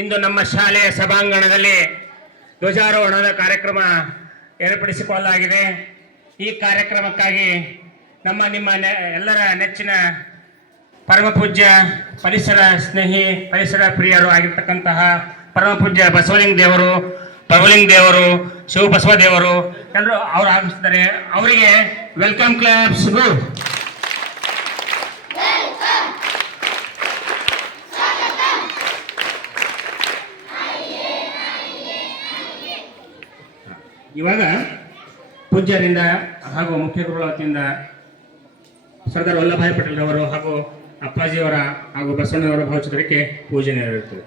ಇಂದು ನಮ್ಮ ಶಾಲೆಯ ಸಭಾಂಗಣದಲ್ಲಿ ಧ್ವಜಾರೋಹಣದ ಕಾರ್ಯಕ್ರಮ ಏರ್ಪಡಿಸಿಕೊಳ್ಳಲಾಗಿದೆ. ಈ ಕಾರ್ಯಕ್ರಮಕ್ಕಾಗಿ ನಿಮ್ಮ ಎಲ್ಲರ ನೆಚ್ಚಿನ ಪರಮ ಪೂಜ್ಯ ಪರಿಸರ ಸ್ನೇಹಿ ಪರಿಸರ ಪ್ರಿಯರು ಆಗಿರ್ತಕ್ಕಂತಹ ಪರಮ ಪೂಜ್ಯ ಬಸವಲಿಂಗ ದೇವರು ಶಿವಬಸವ ದೇವರು ಎಲ್ಲರೂ ಅವರು ಆಗಮಿಸ್ತಾರೆ. ಅವರಿಗೆ ವೆಲ್ಕಮ್ ಕ್ಲಾಪ್ಸ್. ಇವಾಗ ಪೂಜ್ಯರಿಂದ ಹಾಗೂ ಮುಖ್ಯ ಗುರುಗಳ ವತಿಯಿಂದ ಸರ್ದಾರ್ ವಲ್ಲಭಾಯಿ ಪಟೇಲ್ ಅವರು ಹಾಗೂ ಅಪ್ಪಾಜಿಯವರ ಹಾಗೂ ಬಸವಣ್ಣನವರ ಭಾವಚಿತ್ರಕ್ಕೆ ಪೂಜೆ ನೆರವೇರುತ್ತದೆ.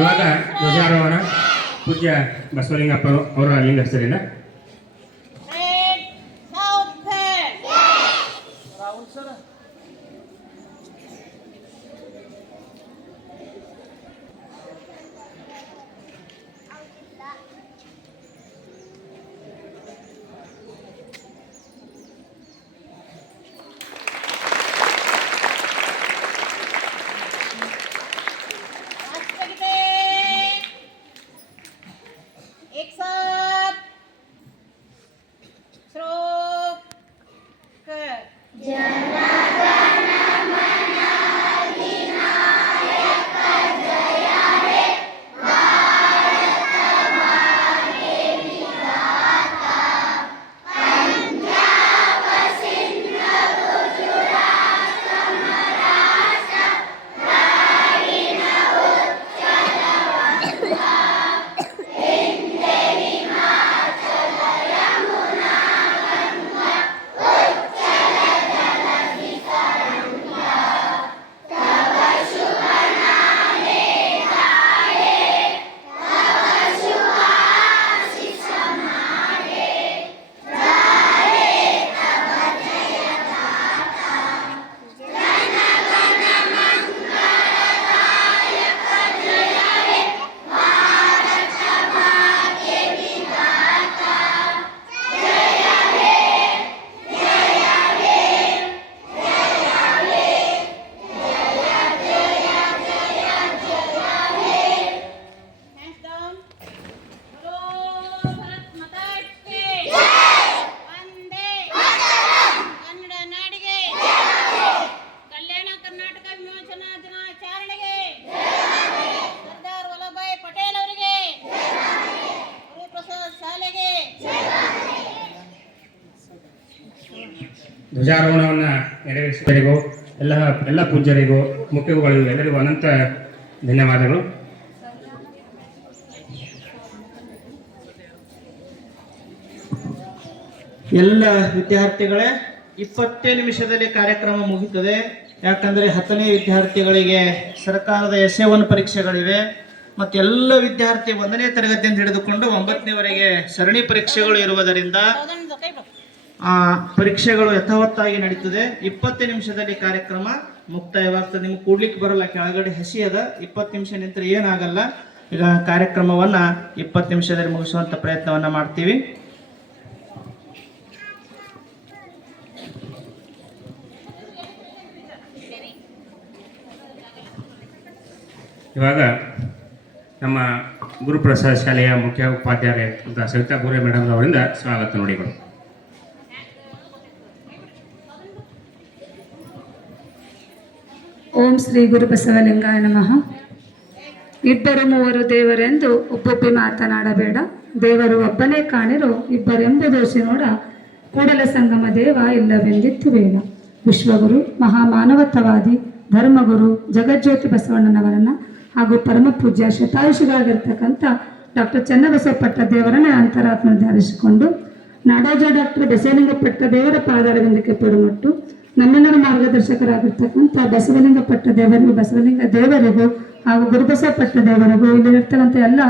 ಇವಾಗ ಧ್ವಜಾರೋಹಣ ಪೂಜ್ಯ ಬಸವಲಿಂಗಪ್ಪ ಅವರ ಲಿಂಗ ಹೆಸರಿನ ಧ್ವಜಾರೋಹಣವನ್ನು ನೆರವೇರಿಸಿದರಿಗೂ ಎಲ್ಲ ಪೂಜ್ಯರಿಗೂ ಮುಖ್ಯಗಳಿಗೂ ಎಲ್ಲರಿಗೂ ಅನಂತ ಧನ್ಯವಾದಗಳು. ಎಲ್ಲ ವಿದ್ಯಾರ್ಥಿಗಳೇ 20 ನಿಮಿಷದಲ್ಲಿ ಕಾರ್ಯಕ್ರಮ ಮುಗಿಯುತ್ತದೆ. ಯಾಕಂದರೆ 10ನೇ ವಿದ್ಯಾರ್ಥಿಗಳಿಗೆ ಸರ್ಕಾರದ ಎಸ್-ಎ-1 ಪರೀಕ್ಷೆಗಳಿವೆ ಮತ್ತು ಎಲ್ಲ ವಿದ್ಯಾರ್ಥಿ 1ನೇ ತರಗತಿಯಿಂದ ಹಿಡಿದುಕೊಂಡು 9ನೇವರೆಗೆ ಸರಣಿ ಪರೀಕ್ಷೆಗಳು ಇರುವುದರಿಂದ ಆ ಪರೀಕ್ಷೆಗಳು ಯಥಾವತ್ತಾಗಿ ನಡೀತದೆ. 20 ನಿಮಿಷದಲ್ಲಿ ಕಾರ್ಯಕ್ರಮ ಮುಕ್ತಾಯವಾಗ್ತದೆ. ನಿಮ್ಗೆ ಕೂಡ್ಲಿಕ್ಕೆ ಬರಲ್ಲ, ಕೆಳಗಡೆ ಹಸಿ ಅದ. 20 ನಿಮಿಷ ನಿಂತರೆ ಏನಾಗಲ್ಲ. ಈಗ ಕಾರ್ಯಕ್ರಮವನ್ನು 20 ನಿಮಿಷದಲ್ಲಿ ಮುಗಿಸುವಂಥ ಪ್ರಯತ್ನವನ್ನು ಮಾಡ್ತೀವಿ. ಇವಾಗ ನಮ್ಮ ಗುರುಪ್ರಸಾದ್ ಶಾಲೆಯ ಮುಖ್ಯ ಉಪಾಧ್ಯಾಯರಾದಂಥ ಸವಿತಾ ಬೋರೆ ಮೇಡಮ್ ಅವರಿಂದ ಸ್ವಾಗತ ನುಡಿಗಳು. ಓಂ ಶ್ರೀ ಗುರು ಬಸವಲಿಂಗಾಯ ನಮಃ. ಇಬ್ಬರು ಮೂವರು ದೇವರೆಂದು ಒಬ್ಬೊಬ್ಬಿ ಮಾತನಾಡಬೇಡ, ದೇವರು ಒಬ್ಬನೇ ಕಾಣಿರೋ ಇಬ್ಬರೆಂಬುದೋಸಿ ನೋಡ, ಕೂಡಲ ಸಂಗಮ ದೇವ ಇಲ್ಲವೆಂದಿತ್ತು ಬೇಡ. ವಿಶ್ವಗುರು ಮಹಾಮಾನವತವಾದಿ ಧರ್ಮಗುರು ಜಗಜ್ಯೋತಿ ಬಸವಣ್ಣನವರನ್ನ ಹಾಗೂ ಪರಮ ಪೂಜ್ಯ ಶತಾಯುಷಿಗಳಾಗಿರ್ತಕ್ಕಂಥ ಡಾಕ್ಟರ್ ಚನ್ನಬಸವ ಪಟ್ಟದೇವರನ್ನ ಅಂತರಾತ್ಮ ಧಾರಿಸಿಕೊಂಡು ನಾಡೋಜ ಡಾಕ್ಟರ್ ಬಸವಲಿಂಗ ಪಟ್ಟದೇವರ ಪಾದಾರವಿಂದಕ್ಕೆ ಪಡುಮಟ್ಟು ನಮ್ಮೆಲ್ಲರ ಮಾರ್ಗದರ್ಶಕರಾಗಿರ್ತಕ್ಕಂಥ ಬಸವಲಿಂಗ ಪಟ್ಟದೇವರಿಗೂ ಬಸವಲಿಂಗ ದೇವರಿಗೂ ಹಾಗೂ ಗುರುಬಸವ ಪಟ್ಟದೇವರಿಗೂ ಇಲ್ಲಿರ್ತಕ್ಕಂಥ ಎಲ್ಲ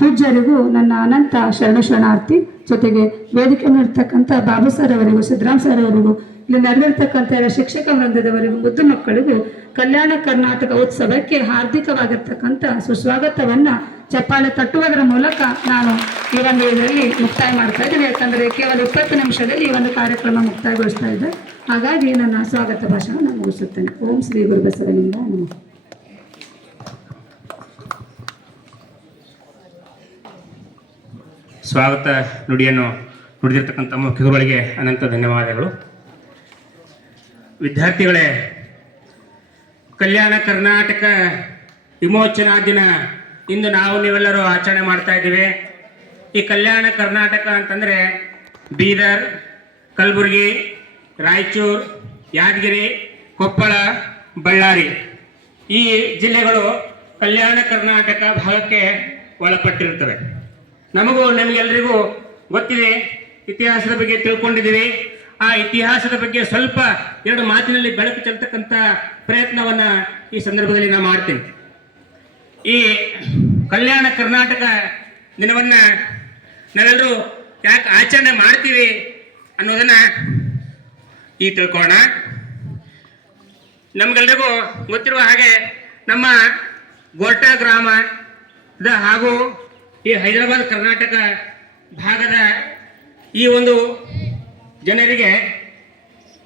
ಪೂಜ್ಯರಿಗೂ ನನ್ನ ಅನಂತ ಶರಣಾರ್ಥಿ. ಜೊತೆಗೆ ವೇದಿಕೆ ಇರ್ತಕ್ಕಂಥ ಬಾಬು ಸರ್ ಅವರಿಗೂ ಸಿದ್ದರಾಮ್ ಸರ್ ಅವರಿಗೂ ಇಲ್ಲಿ ನಡೆದಿರ್ತಕ್ಕಂಥ ಎಲ್ಲ ಶಿಕ್ಷಕ ವೃಂದದವರಿಗೂ ಮುದ್ದು ಮಕ್ಕಳಿಗೂ ಕಲ್ಯಾಣ ಕರ್ನಾಟಕ ಉತ್ಸವಕ್ಕೆ ಹಾರ್ದಿಕವಾಗಿರ್ತಕ್ಕಂಥ ಸುಸ್ವಾಗತವನ್ನ ಚಪ್ಪಾಳೆ ತಟ್ಟುವುದರ ಮೂಲಕ ನಾನು ಈ ಒಂದು ಇದರಲ್ಲಿ ಮುಕ್ತಾಯ ಮಾಡ್ತಾ ಇದ್ದೇನೆ. ಯಾಕಂದರೆ ಕೇವಲ 20 ನಿಮಿಷದಲ್ಲಿ ಈ ಒಂದು ಕಾರ್ಯಕ್ರಮ ಮುಕ್ತಾಯಗೊಳಿಸ್ತಾ ಇದೆ. ಹಾಗಾಗಿ ನನ್ನ ಸ್ವಾಗತ ಭಾಷಣ ನಾನು ಮುಗಿಸುತ್ತೇನೆ. ಓಂ ಶ್ರೀ ಗುರು ಬಸವಲಿಂಗ ನಮಃ. ಸ್ವಾಗತ ನುಡಿಯನ್ನು ನುಡಿದಿರ್ತಕ್ಕಂಥ ಮುಖ್ಯಗಳಿಗೆ ಅನಂತ ಧನ್ಯವಾದಗಳು. ವಿದ್ಯಾರ್ಥಿಗಳೇ, ಕಲ್ಯಾಣ ಕರ್ನಾಟಕ ವಿಮೋಚನಾ ದಿನ ಇಂದು ನಾವು ನೀವೆಲ್ಲರೂ ಆಚರಣೆ ಮಾಡ್ತಾ ಇದ್ದೀವಿ. ಈ ಕಲ್ಯಾಣ ಕರ್ನಾಟಕ ಅಂತಂದರೆ ಬೀದರ್, ಕಲಬುರಗಿ, ರಾಯಚೂರು, ಯಾದಗಿರಿ, ಕೊಪ್ಪಳ, ಬಳ್ಳಾರಿ ಈ ಜಿಲ್ಲೆಗಳು ಕಲ್ಯಾಣ ಕರ್ನಾಟಕ ಭಾಗಕ್ಕೆ ಒಳಪಟ್ಟಿರುತ್ತವೆ. ನಮಗೆಲ್ಲರಿಗೂ ಗೊತ್ತಿದೆ, ಇತಿಹಾಸದ ಬಗ್ಗೆ ತಿಳ್ಕೊಂಡಿದ್ದೀವಿ. ಆ ಇತಿಹಾಸದ ಬಗ್ಗೆ ಸ್ವಲ್ಪ 2 ಮಾತಿನಲ್ಲಿ ಬೆಳಕು ಚೆಲ್ತಕ್ಕಂಥ ಪ್ರಯತ್ನವನ್ನು ಈ ಸಂದರ್ಭದಲ್ಲಿ ನಾನು ಮಾಡ್ತೀನಿ. ಈ ಕಲ್ಯಾಣ ಕರ್ನಾಟಕ ದಿನವನ್ನು ನಾವೆಲ್ಲರೂ ಯಾಕೆ ಆಚರಣೆ ಮಾಡ್ತೀವಿ ಅನ್ನೋದನ್ನು ಈ ತಿಳ್ಕೊಳ್ಳೋಣ. ನಮಗೆಲ್ಲರಿಗೂ ಗೊತ್ತಿರುವ ಹಾಗೆ ನಮ್ಮ ಗೋರ್ಟಾ ಗ್ರಾಮದ ಹಾಗೂ ಈ ಹೈದರಾಬಾದ್ ಕರ್ನಾಟಕ ಭಾಗದ ಈ ಒಂದು ಜನರಿಗೆ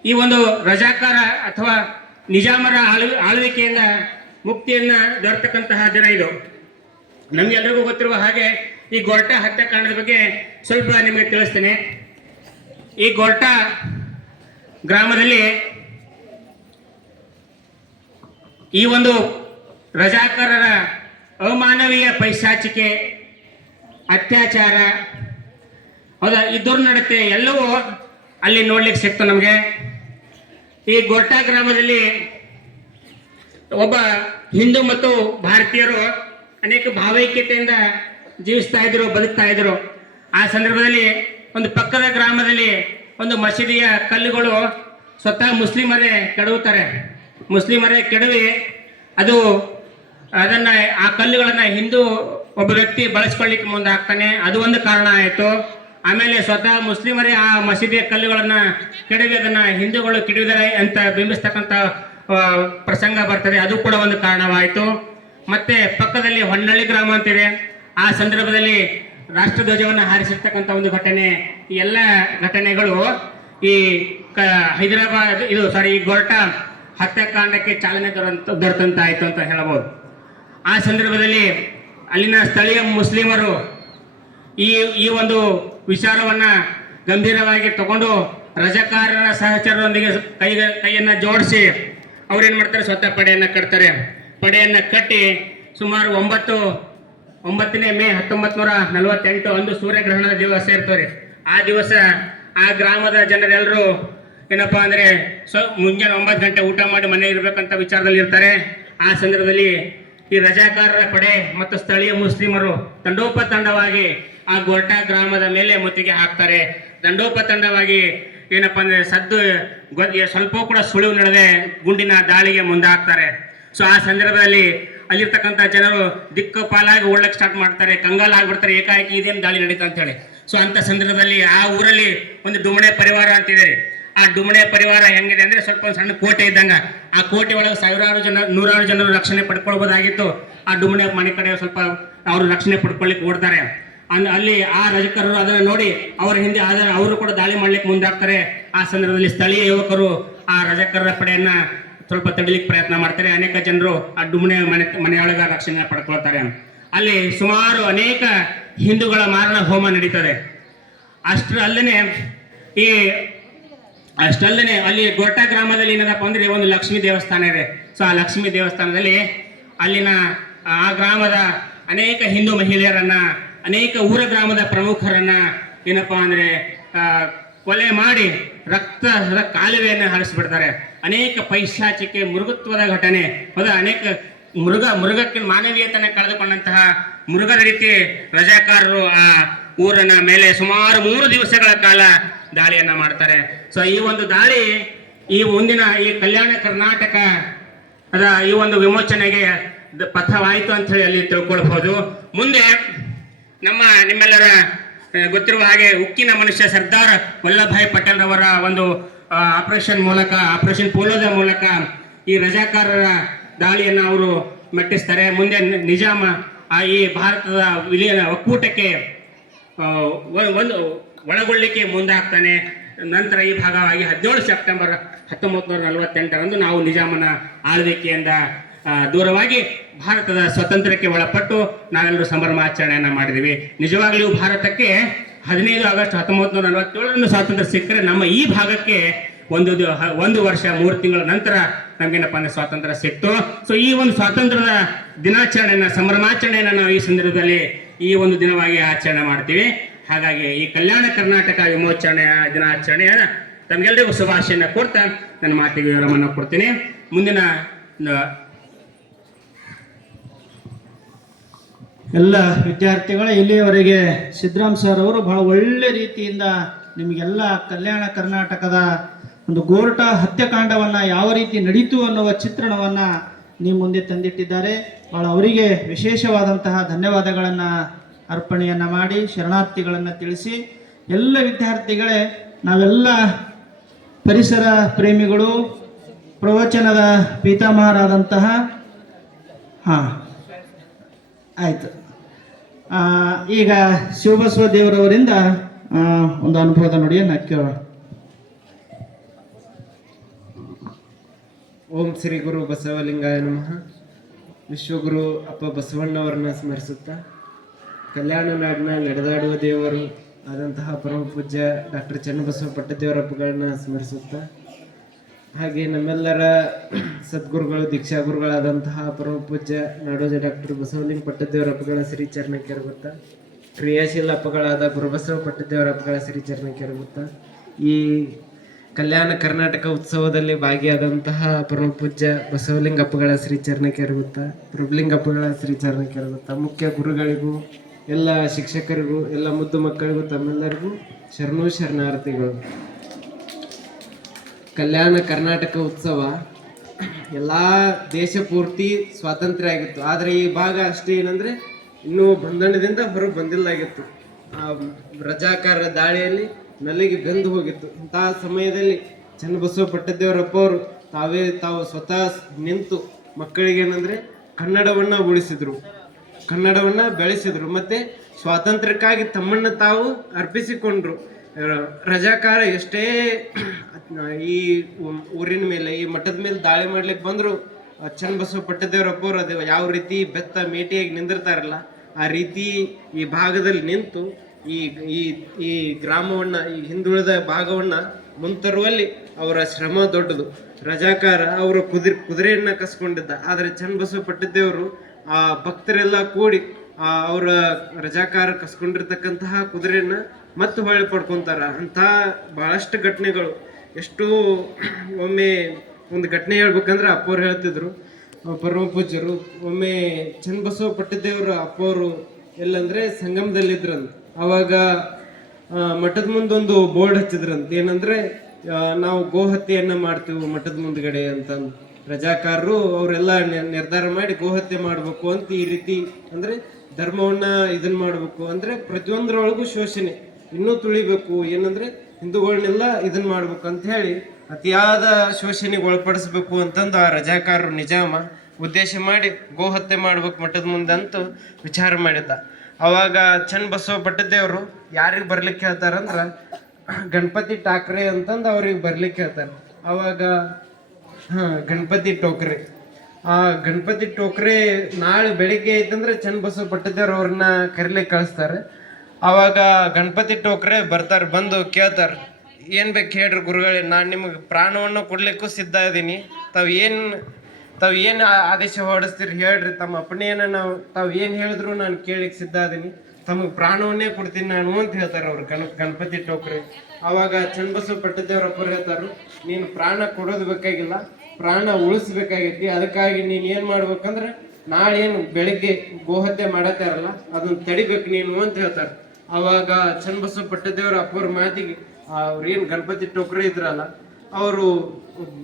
ಈ ಒಂದು ರಜಾಕಾರ ಅಥವಾ ನಿಜಾಮರ ಆಳ್ವಿಕೆಯಿಂದ ಮುಕ್ತಿಯನ್ನು ದೊರೆತಕ್ಕಂತಹ ದಿನ ಇದು. ನಮಗೆಲ್ಲರಿಗೂ ಗೊತ್ತಿರುವ ಹಾಗೆ ಈ ಗೋರ್ಟಾ ಹತ್ಯಾಕಾಂಡದ ಬಗ್ಗೆ ಸ್ವಲ್ಪ ನಿಮಗೆ ತಿಳಿಸ್ತೇನೆ. ಈ ಗೋರ್ಟಾ ಗ್ರಾಮದಲ್ಲಿ ಈ ಒಂದು ರಜಾಕಾರರ ಅಮಾನವೀಯ ಪೈಶಾಚಿಕೆ, ಅತ್ಯಾಚಾರ, ಹೌದಾ, ಈ ದುರ್ನಡತೆ ಎಲ್ಲವೂ ಅಲ್ಲಿ ನೋಡ್ಲಿಕ್ಕೆ ಸಿಕ್ತು ನಮಗೆ. ಈ ಗೋರ್ಟಾ ಗ್ರಾಮದಲ್ಲಿ ಒಬ್ಬ ಹಿಂದೂ ಮತ್ತು ಭಾರತೀಯರು ಅನೇಕ ಭಾವೈಕ್ಯತೆಯಿಂದ ಜೀವಿಸ್ತಾ ಇದ್ರು, ಬದುಕ್ತಾ ಇದ್ರು. ಆ ಸಂದರ್ಭದಲ್ಲಿ ಒಂದು ಪಕ್ಕದ ಗ್ರಾಮದಲ್ಲಿ ಒಂದು ಮಸೀದಿಯ ಕಲ್ಲುಗಳು ಸ್ವತಃ ಮುಸ್ಲಿಮರೇ ಕೆಡವುತ್ತಾರೆ. ಮುಸ್ಲಿಮರೇ ಕೆಡವಿ ಅದನ್ನು ಆ ಕಲ್ಲುಗಳನ್ನು ಹಿಂದೂ ಒಬ್ಬ ವ್ಯಕ್ತಿ ಬಳಸ್ಕೊಳ್ಳಿಕ್ಕೆ ಮುಂದಾಗ್ತಾನೆ. ಅದು ಒಂದು ಕಾರಣ ಆಯಿತು. ಆಮೇಲೆ ಸ್ವತಃ ಮುಸ್ಲಿಮರೇ ಆ ಮಸೀದಿಯ ಕಲ್ಲುಗಳನ್ನು ಕೆಡವಿ ಅದನ್ನು ಹಿಂದೂಗಳು ಕೆಡವಿದ್ದಾರೆ ಅಂತ ಬಿಂಬಿಸ್ತಕ್ಕಂಥ ಪ್ರಸಂಗ ಬರ್ತದೆ. ಅದು ಕೂಡ ಒಂದು ಕಾರಣವಾಯಿತು. ಮತ್ತೆ ಪಕ್ಕದಲ್ಲಿ ಹೊನ್ನಳ್ಳಿ ಗ್ರಾಮ ಅಂತಿದೆ. ಆ ಸಂದರ್ಭದಲ್ಲಿ ರಾಷ್ಟ್ರಧ್ವಜವನ್ನು ಹಾರಿಸಿರ್ತಕ್ಕಂಥ ಒಂದು ಘಟನೆ. ಈ ಎಲ್ಲ ಘಟನೆಗಳು ಈ ಹೈದರಾಬಾದ್ ಈ ಗೋರ್ಟಾ ಹತ್ಯಾಕಾಂಡಕ್ಕೆ ಚಾಲನೆ ದೊರೆತಂತಾಯಿತು ಅಂತ ಹೇಳಬಹುದು. ಆ ಸಂದರ್ಭದಲ್ಲಿ ಅಲ್ಲಿನ ಸ್ಥಳೀಯ ಮುಸ್ಲಿಮರು ಈ ಒಂದು ವಿಚಾರವನ್ನು ಗಂಭೀರವಾಗಿ ತಗೊಂಡು ರಜಾಕಾರರ ಸಹಚರರೊಂದಿಗೆ ಕೈಯನ್ನು ಜೋಡಿಸಿ ಅವ್ರೇನು ಮಾಡ್ತಾರೆ, ಸ್ವತಃ ಪಡೆಯನ್ನು ಕಟ್ತಾರೆ. ಪಡೆಯನ್ನು ಕಟ್ಟಿ ಸುಮಾರು 9ನೇ ಮೇ 1948 ಒಂದು ಸೂರ್ಯಗ್ರಹಣದ ದಿವಸ ಇರ್ತವ್ರಿ. ಆ ದಿವಸ ಆ ಗ್ರಾಮದ ಜನರೆಲ್ಲರೂ ಏನಪ್ಪಾ ಅಂದ್ರೆ ಮುಂಜಾನೆ 9 ಗಂಟೆ ಊಟ ಮಾಡಿ ಮನೆ ಇರ್ಬೇಕಂತ ವಿಚಾರದಲ್ಲಿ ಇರ್ತಾರೆ. ಆ ಸಂದರ್ಭದಲ್ಲಿ ಈ ರಜಾಕಾರರ ಪಡೆ ಮತ್ತು ಸ್ಥಳೀಯ ಮುಸ್ಲಿಮರು ತಂಡೋಪತಂಡವಾಗಿ ಆ ಗೋರ್ಟಾ ಗ್ರಾಮದ ಮೇಲೆ ಮುತ್ತಿಗೆ ಹಾಕ್ತಾರೆ. ತಂಡೋಪತಂಡವಾಗಿ ಏನಪ್ಪಾ ಅಂದ್ರೆ ಸ್ವಲ್ಪ ಕೂಡ ಸುಳಿವು ನಡೆದೆ ಗುಂಡಿನ ದಾಳಿಗೆ ಮುಂದಾಗ್ತಾರೆ. ಸೊ ಆ ಸಂದರ್ಭದಲ್ಲಿ ಅಲ್ಲಿರ್ತಕ್ಕಂಥ ಜನರು ದಿಕ್ಕಪಾಲಾಗಿ ಓಡ್ಲಕ್ಕೆ ಸ್ಟಾರ್ಟ್ ಮಾಡ್ತಾರೆ, ಕಂಗಾಲಾಗ್ಬಿಡ್ತಾರೆ, ಏಕಾಏಕಿ ಇದೇನು ದಾಳಿ ನಡೀತಾ ಅಂತ ಹೇಳಿ. ಸೊ ಅಂತ ಸಂದರ್ಭದಲ್ಲಿ ಆ ಊರಲ್ಲಿ ಒಂದು ಡುಮಣೆ ಪರಿವಾರ ಅಂತಿದೆ. ಆ ಡುಮಣೆ ಪರಿವಾರ ಹೆಂಗಿದೆ ಅಂದ್ರೆ ಸ್ವಲ್ಪ ಒಂದು ಸಣ್ಣ ಕೋಟೆ ಇದ್ದಂಗ. ಆ ಕೋಟೆ ಒಳಗೆ ನೂರಾರು ಜನರು ರಕ್ಷಣೆ ಪಡ್ಕೊಳ್ಬೋದಾಗಿತ್ತು. ಆ ಡುಮಣೆ ಮನೆ ಕಡೆ ಸ್ವಲ್ಪ ಅವರು ರಕ್ಷಣೆ ಪಡ್ಕೊಳ್ಳಿಕ್ಕೆ ಓಡ್ತಾರೆ. ಅಲ್ಲಿ ಆ ರಜಕರರು ಅದನ್ನು ನೋಡಿ ಅವರ ಹಿಂದೆ ಅವರು ಕೂಡ ದಾಳಿ ಮಾಡ್ಲಿಕ್ಕೆ ಮುಂದಾಗ್ತಾರೆ. ಆ ಸಂದರ್ಭದಲ್ಲಿ ಸ್ಥಳೀಯ ಯುವಕರು ಆ ರಜಕರರ ಪಡೆಯನ್ನ ಸ್ವಲ್ಪ ತಡಿಲಿಕ್ಕೆ ಪ್ರಯತ್ನ ಮಾಡ್ತಾರೆ. ಅನೇಕ ಜನರು ಆ ಡುಮಣೆ ಮನೆಯೊಳಗ ರಕ್ಷಣೆ ಪಡ್ಕೊಳ್ತಾರೆ. ಅಲ್ಲಿ ಸುಮಾರು ಅನೇಕ ಹಿಂದೂಗಳ ಮಾರಣ ಹೋಮ ನಡೀತದೆ. ಅಷ್ಟರಲ್ಲೇ ಅಲ್ಲಿ ಗೋರ್ಟಾ ಗ್ರಾಮದಲ್ಲಿ ಏನಪ್ಪ ಅಂದ್ರೆ ಒಂದು ಲಕ್ಷ್ಮೀ ದೇವಸ್ಥಾನ ಇದೆ. ಸೊ ಆ ಲಕ್ಷ್ಮೀ ದೇವಸ್ಥಾನದಲ್ಲಿ ಅಲ್ಲಿನ ಆ ಗ್ರಾಮದ ಅನೇಕ ಹಿಂದೂ ಮಹಿಳೆಯರನ್ನ, ಅನೇಕ ಊರ ಗ್ರಾಮದ ಪ್ರಮುಖರನ್ನ ಏನಪ್ಪಾ ಅಂದ್ರೆ ಕೊಲೆ ಮಾಡಿ ರಕ್ತದ ಕಾಲುವೆಯನ್ನು ಹರಿಸ್ಬಿಡ್ತಾರೆ. ಅನೇಕ ಪೈಶಾಚಿಕೆ ಮೃಗತ್ವದ ಘಟನೆ, ಅನೇಕ ಮೃಗಕ್ಕೆ ಮಾನವೀಯತೆಯನ್ನು ಕಳೆದುಕೊಂಡಂತಹ ಮೃಗದ ರೀತಿ ರಜಾಕಾರರು ಆ ಊರನ್ನ ಮೇಲೆ ಸುಮಾರು 3 ದಿವಸಗಳ ಕಾಲ ದಾಳಿಯನ್ನ ಮಾಡ್ತಾರೆ. ಸೊ ಈ ಒಂದು ದಾಳಿ ಈ ಮುಂದಿನ ಈ ಕಲ್ಯಾಣ ಕರ್ನಾಟಕ ಈ ಒಂದು ವಿಮೋಚನೆಗೆ ಪಥವಾಯಿತು ಅಂತ ಹೇಳಿ ಅಲ್ಲಿ ತಿಳ್ಕೊಳ್ಬಹುದು. ಮುಂದೆ ನಿಮ್ಮೆಲ್ಲರ ಗೊತ್ತಿರುವ ಹಾಗೆ ಉಕ್ಕಿನ ಮನುಷ್ಯ ಸರ್ದಾರ್ ವಲ್ಲಭಾಯ್ ಪಟೇಲ್ ರವರ ಒಂದು ಆಪರೇಷನ್ ಪೋಲೋದ ಮೂಲಕ ಈ ರಜಾಕಾರರ ದಾಳಿಯನ್ನು ಅವರು ಮೆಟ್ಟಿಸ್ತಾರೆ. ಮುಂದೆ ನಿಜಾಮ ಈ ಭಾರತದ ವಿಲೀನ ಒಕ್ಕೂಟಕ್ಕೆ ಒಂದು ಒಳಗೊಳ್ಳಿಕ್ಕೆ ಮುಂದಾಗ್ತಾನೆ. ನಂತರ ಈ ಭಾಗವಾಗಿ 17 ಸೆಪ್ಟೆಂಬರ್ 1948ರಂದು ನಾವು ನಿಜಾಮನ ಆಳ್ವಿಕೆಯಿಂದ ದೂರವಾಗಿ ಭಾರತದ ಸ್ವಾತಂತ್ರ್ಯಕ್ಕೆ ಒಳಪಟ್ಟು ನಾವೆಲ್ಲರೂ ಸಂಭ್ರಮಾಚರಣೆಯನ್ನ ಮಾಡಿದ್ವಿ. ನಿಜವಾಗ್ಲೂ ಭಾರತಕ್ಕೆ 15 ಆಗಸ್ಟ್ 1947ರಂದು ಸ್ವಾತಂತ್ರ್ಯ ಸಿಕ್ಕರೆ ನಮ್ಮ ಈ ಭಾಗಕ್ಕೆ ಒಂದು ವರ್ಷ 3 ತಿಂಗಳ ನಂತರ ನಮ್ಗೇನಪ್ಪ ಅಂದ್ರೆ ಸ್ವಾತಂತ್ರ್ಯ ಸಿಕ್ತು. ಸೊ ಈ ಒಂದು ಸ್ವಾತಂತ್ರ್ಯದ ದಿನಾಚರಣೆಯನ್ನ ಸಂಭ್ರಮಾಚರಣೆಯನ್ನ ನಾವು ಈ ಸಂದರ್ಭದಲ್ಲಿ ಈ ಒಂದು ದಿನವಾಗಿ ಆಚರಣೆ ಮಾಡ್ತೀವಿ. ಹಾಗಾಗಿ ಈ ಕಲ್ಯಾಣ ಕರ್ನಾಟಕ ವಿಮೋಚನೆಯ ದಿನಾಚರಣೆಯ ತಮ್ಗೆಲ್ಲರಿಗೂ ಶುಭಾಶಯನ ಕೊಡ್ತಾ ನನ್ನ ಮಾತಿಗೆ ವಿವರವನ್ನು ಕೊಡ್ತೀನಿ. ಮುಂದಿನ ಎಲ್ಲ ವಿದ್ಯಾರ್ಥಿಗಳ ಇಲ್ಲಿಯವರೆಗೆ ಸಿದ್ದರಾಮ್ ಸರ್ ಅವರು ಬಹಳ ಒಳ್ಳೆ ರೀತಿಯಿಂದ ನಿಮಗೆಲ್ಲ ಕಲ್ಯಾಣ ಕರ್ನಾಟಕದ ಒಂದು ಗೋರ್ಟಾ ಹತ್ಯಾಕಾಂಡವನ್ನು ಯಾವ ರೀತಿ ನಡೀತು ಅನ್ನುವ ಚಿತ್ರಣವನ್ನು ನಿಮ್ಮ ಮುಂದೆ ತಂದಿಟ್ಟಿದ್ದಾರೆ. ಬಹಳ ಅವರಿಗೆ ವಿಶೇಷವಾದಂತಹ ಧನ್ಯವಾದಗಳನ್ನು ಅರ್ಪಣೆಯನ್ನು ಮಾಡಿ ಶರಣಾರ್ಥಿಗಳನ್ನು ತಿಳಿಸಿ, ಎಲ್ಲ ವಿದ್ಯಾರ್ಥಿಗಳೇ ನಾವೆಲ್ಲ ಪರಿಸರ ಪ್ರೇಮಿಗಳು, ಪ್ರವಚನದ ಪೀತಾಮಹರಾದಂತಹ ಆಯಿತು. ಈಗ ಶಿವಬಸವ ದೇವರವರಿಂದ ಒಂದು ಅನುಭವದ ನುಡಿಯನ್ನು ಕೇಳೋಣ. ಓಂ ಶ್ರೀ ಗುರು ಬಸವಲಿಂಗಾಯ ನಮಃ. ವಿಶ್ವಗುರು ಅಪ್ಪ ಬಸವಣ್ಣವರನ್ನ ಸ್ಮರಿಸುತ್ತಾ, ಕಲ್ಯಾಣ ನಾಡಿನ ನಡೆದಾಡುವ ದೇವರು ಆದಂತಹ ಪರಮ ಪೂಜ್ಯ ಡಾಕ್ಟರ್ ಚನ್ನಬಸವ ಪಟ್ಟದೇವರಪ್ಪಗಳನ್ನ ಸ್ಮರಿಸುತ್ತಾ, ಹಾಗೆ ನಮ್ಮೆಲ್ಲರ ಸದ್ಗುರುಗಳು ದೀಕ್ಷಾಗುರುಗಳಾದಂತಹ ಪರಮ ಪೂಜ್ಯ ನಾಡೋಜ ಡಾಕ್ಟರ್ ಬಸವಲಿಂಗ ಪಟ್ಟದೇವರಪ್ಪಗಳ ಶ್ರೀಚರಣಕ್ಕೆ ಎರಗುತ್ತಾ, ಕ್ರಿಯಾಶೀಲ ಅಪ್ಪಗಳಾದ ಗುರುಬಸವ ಪಟ್ಟದೇವರಪ್ಪಗಳ ಶ್ರೀಚರಣಕ್ಕೆ ಎರಗುತ್ತಾ, ಈ ಕಲ್ಯಾಣ ಕರ್ನಾಟಕ ಉತ್ಸವದಲ್ಲಿ ಭಾಗಿಯಾದಂತಹ ಪರಮ ಪೂಜ್ಯ ಬಸವಲಿಂಗಪ್ಪಗಳ ಶ್ರೀಚರಣಕ್ಕೆ ಎರಗುತ್ತಾ, ಪ್ರಭುಲಿಂಗಪ್ಪಗಳ ಶ್ರೀಚರಣಕ್ಕೆ ಎರಗುತ್ತಾ, ಮುಖ್ಯ ಗುರುಗಳಿಗೂ ಎಲ್ಲ ಶಿಕ್ಷಕರಿಗೂ ಎಲ್ಲ ಮುದ್ದು ಮಕ್ಕಳಿಗೂ ತಮ್ಮೆಲ್ಲರಿಗೂ ಶರಣಾರ್ಥಿಗಳು. ಕಲ್ಯಾಣ ಕರ್ನಾಟಕ ಉತ್ಸವ ಎಲ್ಲ ದೇಶ ಪೂರ್ತಿ ಸ್ವಾತಂತ್ರ್ಯ ಆಗಿತ್ತು. ಆದರೆ ಈ ಭಾಗ ಅಷ್ಟೇ ಏನಂದರೆ ಇನ್ನೂ ಬಂಧನದಿಂದ ಹೊರಗೆ ಬಂದಿಲ್ಲಾಗಿತ್ತು. ಆ ರಜಾಕಾರ ದಾಳಿಯಲ್ಲಿ ನಲ್ಲಿಗೆ ಬೆಂದು ಹೋಗಿತ್ತು. ಇಂತಹ ಸಮಯದಲ್ಲಿ ಚನ್ನಬಸವ ಪಟ್ಟದೇವರಪ್ಪ ಅವರು ತಾವು ಸ್ವತಃ ನಿಂತು ಮಕ್ಕಳಿಗೆ ಏನಂದರೆ ಕನ್ನಡವನ್ನು ಉಳಿಸಿದ್ರು, ಕನ್ನಡವನ್ನು ಬೆಳೆಸಿದ್ರು, ಮತ್ತು ಸ್ವಾತಂತ್ರ್ಯಕ್ಕಾಗಿ ತಮ್ಮನ್ನು ತಾವು ಅರ್ಪಿಸಿಕೊಂಡ್ರು. ರಜಾಕಾರ ಎಷ್ಟೇ ಈ ಊರಿನ ಮೇಲೆ, ಈ ಮಠದ ಮೇಲೆ ದಾಳಿ ಮಾಡ್ಲಿಕ್ಕೆ ಬಂದರು, ಚನ್ನಬಸವ ಪಟ್ಟದೇವರಪ್ಪ ಅವರು ಅದು ಯಾವ ರೀತಿ ಬೆತ್ತ ಮೇಟಿಯಾಗಿ ನಿಂದಿರ್ತಾರಲ್ಲ ಆ ರೀತಿ ಈ ಭಾಗದಲ್ಲಿ ನಿಂತು ಈ ಗ್ರಾಮವನ್ನು, ಈ ಹಿಂದುಳಿದ ಭಾಗವನ್ನು ಮುಂತರುವಲ್ಲಿ ಅವರ ಶ್ರಮ ದೊಡ್ಡದು. ರಜಾಕಾರ ಅವರು ಕುದುರೆಯನ್ನು ಕಸ್ಕೊಂಡಿದ್ದ, ಆದರೆ ಚನ್ನಬಸವ ಪಟ್ಟದೇವರು ಆ ಭಕ್ತರೆಲ್ಲ ಕೂಡಿ ಅವರ ರಜಾಕಾರ ಕಸ್ಕೊಂಡಿರ್ತಕ್ಕಂತಹ ಕುದುರೆಯನ್ನು ಮತ್ತೆ ಹೊಳ್ಳಿ ಪಡ್ಕೊಂತಾರ. ಅಂತಹ ಬಹಳಷ್ಟು ಘಟನೆಗಳು ಎಷ್ಟು ಒಮ್ಮೆ ಒಂದು ಘಟನೆ ಹೇಳ್ಬೇಕಂದ್ರೆ ಅಪ್ಪವ್ರು ಹೇಳ್ತಿದ್ರು, ಪರಮ ಪೂಜ್ಯರು ಒಮ್ಮೆ ಚನ್ನಬಸವ ಪಟ್ಟದೇವ್ರ ಅಪ್ಪವರು ಎಲ್ಲಂದ್ರೆ ಸಂಗಮದಲ್ಲಿದ್ರಂತ. ಅವಾಗ ಮಠದ ಮುಂದೊಂದು ಬೋರ್ಡ್ ಹಚ್ಚಿದ್ರಂತ, ಏನಂದ್ರೆ ನಾವು ಗೋ ಹತ್ಯೆಯನ್ನ ಮಾಡ್ತೀವಿ ಮಠದ ಮುಂದ್ಗಡೆ ಅಂತಂದು. ರಜಾಕಾರರು ಅವರೆಲ್ಲ ನಿರ್ಧಾರ ಮಾಡಿ ಗೋ ಹತ್ಯೆ ಮಾಡ್ಬೇಕು ಅಂತ ಈ ರೀತಿ ಅಂದ್ರೆ ಧರ್ಮವನ್ನ ಇದನ್ ಮಾಡ್ಬೇಕು, ಅಂದ್ರೆ ಪ್ರತಿಯೊಂದರೊಳಗೂ ಶೋಷಣೆ ಇನ್ನೂ ತುಳಿಬೇಕು, ಏನಂದ್ರೆ ಹಿಂದೂಗಳನ್ನೆಲ್ಲ ಇದನ್ ಮಾಡ್ಬೇಕು ಅಂತ ಹೇಳಿ ಅತಿಯಾದ ಶೋಷಣೆಗೆ ಒಳಪಡಿಸ್ಬೇಕು ಅಂತಂದು ಆ ರಜಾಕಾರರು ನಿಜಾಮ ಉದ್ದೇಶ ಮಾಡಿ ಗೋ ಹತ್ಯೆ ಮಾಡ್ಬೇಕು ಮಠದ ಮುಂದೆ ಅಂತ ವಿಚಾರ ಮಾಡಿದ್ದ. ಅವಾಗ ಚನ್ನಬಸವ ಪಟ್ಟದೇವರು ಯಾರಿಗೆ ಬರ್ಲಿಕ್ಕೆ ಹೇಳ್ತಾರಂದ್ರ ಗಣಪತಿ ಠಾಕ್ರೆ ಅಂತಂದು ಅವ್ರಿಗೆ ಬರ್ಲಿಕ್ಕೆ ಹೇಳ್ತಾರೆ. ಅವಾಗ ಗಣಪತಿ ಟೋಕ್ರೆ, ಆ ಗಣಪತಿ ಟೋಕ್ರೆ ನಾಳೆ ಬೆಳಿಗ್ಗೆ ಐತಂದ್ರೆ ಚನ್ನಬಸವ ಪಟ್ಟದೇವ್ರು ಅವ್ರನ್ನ ಕರಿಲಿಕ್ಕೆ ಕಳಿಸ್ತಾರೆ. ಅವಾಗ ಗಣಪತಿ ಟೋಕ್ರೆ ಬರ್ತಾರೆ, ಬಂದು ಕೇಳ್ತಾರೆ, ಏನ್ ಬೇಕು ಹೇಳ್ರಿ ಗುರುಗಳೇ, ನಾನು ನಿಮಗೆ ಪ್ರಾಣವನ್ನು ಕೊಡ್ಲಿಕ್ಕೂ ಸಿದ್ಧ ಇದ್ದೀನಿ, ತಾವು ಏನು ಆದೇಶ ಹೊರಡಿಸ್ತೀರಿ ಹೇಳ್ರಿ, ತಮ್ಮ ಅಪ್ಪಣೆಯನ್ನ ತಾವು ಏನು ಹೇಳಿದ್ರು ನಾನು ಕೇಳಿಕ್ಕೆ ಸಿದ್ಧ ಇದೀನಿ, ತಮಗೆ ಪ್ರಾಣವನ್ನೇ ಕೊಡ್ತೀನಿ ನಾನು ಅಂತ ಹೇಳ್ತಾರೆ ಅವ್ರು ಗಣಪತಿ ಟೋಕ್ರೆ. ಅವಾಗ ಚನ್ನಬಸವ ಪಟ್ಟದೇವ್ರ ಅಪ್ಪರು ಹೇಳ್ತಾರು, ನೀನು ಪ್ರಾಣ ಕೊಡೋದು ಬೇಕಾಗಿಲ್ಲ, ಪ್ರಾಣ ಉಳಿಸ್ಬೇಕಾಗೈತಿ, ಅದಕ್ಕಾಗಿ ನೀನು ಏನು ಮಾಡ್ಬೇಕಂದ್ರೆ ನಾಳೆ ಏನು ಬೆಳಿಗ್ಗೆ ಗೋಹತ್ಯೆ ಮಾಡತ್ತಾರಲ್ಲ ಅದನ್ನ ತಡಿಬೇಕು ನೀನು ಅಂತ ಹೇಳ್ತಾರೆ. ಅವಾಗ ಚನ್ನಬಸವ ಪಟ್ಟದೇವ್ರ ಅಪ್ಪವ್ರ ಮಾತಿಗೆ ಅವ್ರೇನು ಗಣಪತಿ ಟೋಕ್ರೆ ಇದ್ರಲ್ಲ ಅವರು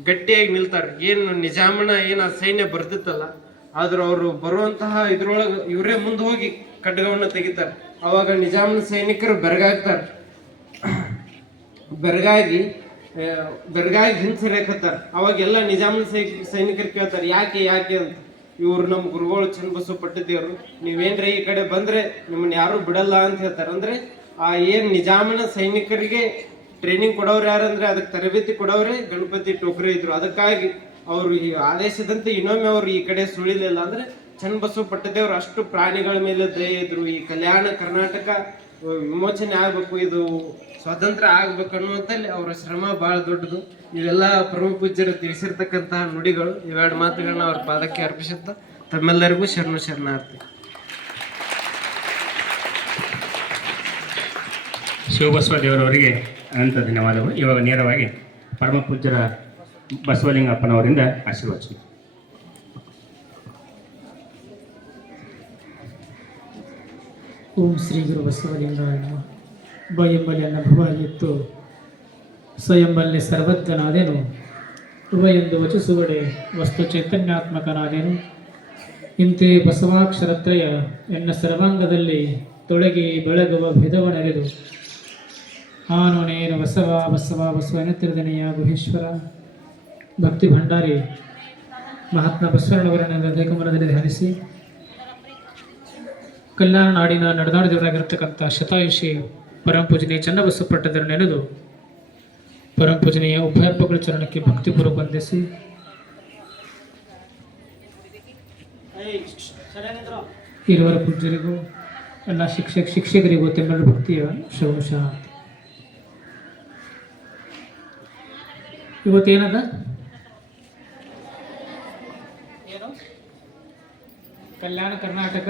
ಗಟ್ಟಿಯಾಗಿ ನಿಲ್ತಾರೆ. ಏನು ನಿಜಾಮನ ಏನು ಸೈನ್ಯ ಬರ್ತಿತ್ತಲ್ಲ, ಆದ್ರೆ ಅವರು ಬರುವಂತಹ ಇದ್ರೊಳಗೆ ಇವರೇ ಮುಂದೆ ಹೋಗಿ ಖಡ್ಗವನ್ನ ತೆಗಿತಾರೆ. ಅವಾಗ ನಿಜಾಮನ ಸೈನಿಕರು ಬೆರಗಾಗ್ತಾರೆ, ಬೆರಗಾಗಿ ಹಿಂಸರಿಯಕತ್ತಾರೆ. ಅವಾಗೆಲ್ಲ ನಿಜಾಮನ ಸೈನಿಕರು ಕೇಳ್ತಾರೆ, ಯಾಕೆ ಅಂತ. ಇವ್ರು ನಮ್ಮ ಗುರುಗಳು ಚನ್ನಬಸವ ಪಟ್ಟದೇವ್ರು, ನೀವೇನ್ರಿ ಈ ಕಡೆ ಬಂದ್ರೆ ನಿಮ್ಮನ್ನ ಯಾರು ಬಿಡಲ್ಲ ಅಂತ ಹೇಳ್ತಾರೆ. ಅಂದ್ರೆ ಆ ಏನ್ ನಿಜಾಮನ ಸೈನಿಕರಿಗೆ ಟ್ರೈನಿಂಗ್ ಕೊಡೋರು ಯಾರಂದ್ರೆ ಅದಕ್ಕೆ ತರಬೇತಿ ಕೊಡೋರೇ ಗಣಪತಿ ಟೋಕ್ರೆ ಇದ್ರು. ಅದಕ್ಕಾಗಿ ಅವರು ಈ ಆದೇಶದಂತೆ ಇನ್ನೊಮ್ಮೆ ಅವರು ಈ ಕಡೆ ಸುಳಿಲಿಲ್ಲ. ಅಂದ್ರೆ ಚನ್ನಬಸವ ಪಟ್ಟದೇವ್ರು ಅಷ್ಟು ಪ್ರಾಣಿಗಳ ಮೇಲೆ ದಯೆ ಇದ್ರು. ಈ ಕಲ್ಯಾಣ ಕರ್ನಾಟಕ ವಿಮೋಚನೆ ಆಗ್ಬೇಕು, ಇದು ಸ್ವಾತಂತ್ರ್ಯ ಆಗ್ಬೇಕು ಅನ್ನುವಂಥಲ್ಲಿ ಅವರ ಶ್ರಮ ಬಹಳ ದೊಡ್ಡದು. ಇವೆಲ್ಲ ಪರಮ ಪೂಜ್ಯರು ತಿಳಿಸಿರ್ತಕ್ಕಂತಹ ನುಡಿಗಳು. ಇವೆರಡು ಮಾತುಗಳನ್ನ ಅವ್ರ ಪಾದಕ್ಕೆ ಅರ್ಪಿಸುತ್ತಾ ತಮ್ಮೆಲ್ಲರಿಗೂ ಶರಣಾರ್ಥಿ. ಶಿವಬಸವ ದೇವರವರಿಗೆ ಅನಂತ ಧನ್ಯವಾದಗಳು. ಇವಾಗ ನೇರವಾಗಿ ಪರಮ ಪೂಜ್ಯರ ಬಸವಲಿಂಗಪ್ಪನವರಿಂದ ಆಶೀರ್ವಚನ. ಓಂ ಶ್ರೀ ಗುರು ಬಸವಲಿಂಗಾಯ ನಮಃ. ಬ ಎಂಬಲ್ಲಿ ಅನ್ನಭವಾಗಿತ್ತು, ಸ ಎಂಬಲ್ಲಿ ಸರ್ವಜ್ಞನಾದೆನು, ಉವ ಎಂದು ವಚಿಸುವಡೆ ವಸ್ತು ಚೈತನ್ಯಾತ್ಮಕನಾದೆನು. ಇಂತೆ ಬಸವಾಕ್ಷರತ್ರಯ ಎನ್ನ ಸರ್ವಾಂಗದಲ್ಲಿ ತೊಳಗಿ ಬೆಳಗುವ ಭೇದವನರೆದು ಆನು ನೇನು ಬಸವ ಬಸವ ಬಸವ ಎನ್ನುತ್ತಿರದನೆಯ ಗುಹೇಶ್ವರ. ಭಕ್ತಿ ಭಂಡಾರಿ ಮಹಾತ್ಮ ಬಸವಣ್ಣವರನ್ನು ಹೃದಯಕಮಲದಲ್ಲಿ ಧ್ಯಾನಿಸಿ ಕಲ್ಯಾಣ ನಾಡಿನ ನಡೆದಾಡಿದವರಾಗಿರ್ತಕ್ಕಂಥ ಶತಾಯುಷಿ ಪರಮ ಪೂಜನೀಯ ಚನ್ನಬಸವ ಪಟ್ಟದೇವರ ನೆನೆದು ಪರಮ ಪೂಜನೀಯ ಉಭಯಪ್ಪಗಳ ಚರಣಕ್ಕೆ ಭಕ್ತಿಪೂರ್ವಕ ವಂದಿಸಿ ಇರುವರ ಪೂಜ್ಯರಿಗೂ ಎಲ್ಲ ಶಿಕ್ಷಕರಿಗೂ ತಮ್ಮೆಲ್ಲರ ಭಕ್ತಿಯ ಶೌಶ. ಇವತ್ತೇನದ ಏನು ಕಲ್ಯಾಣ ಕರ್ನಾಟಕ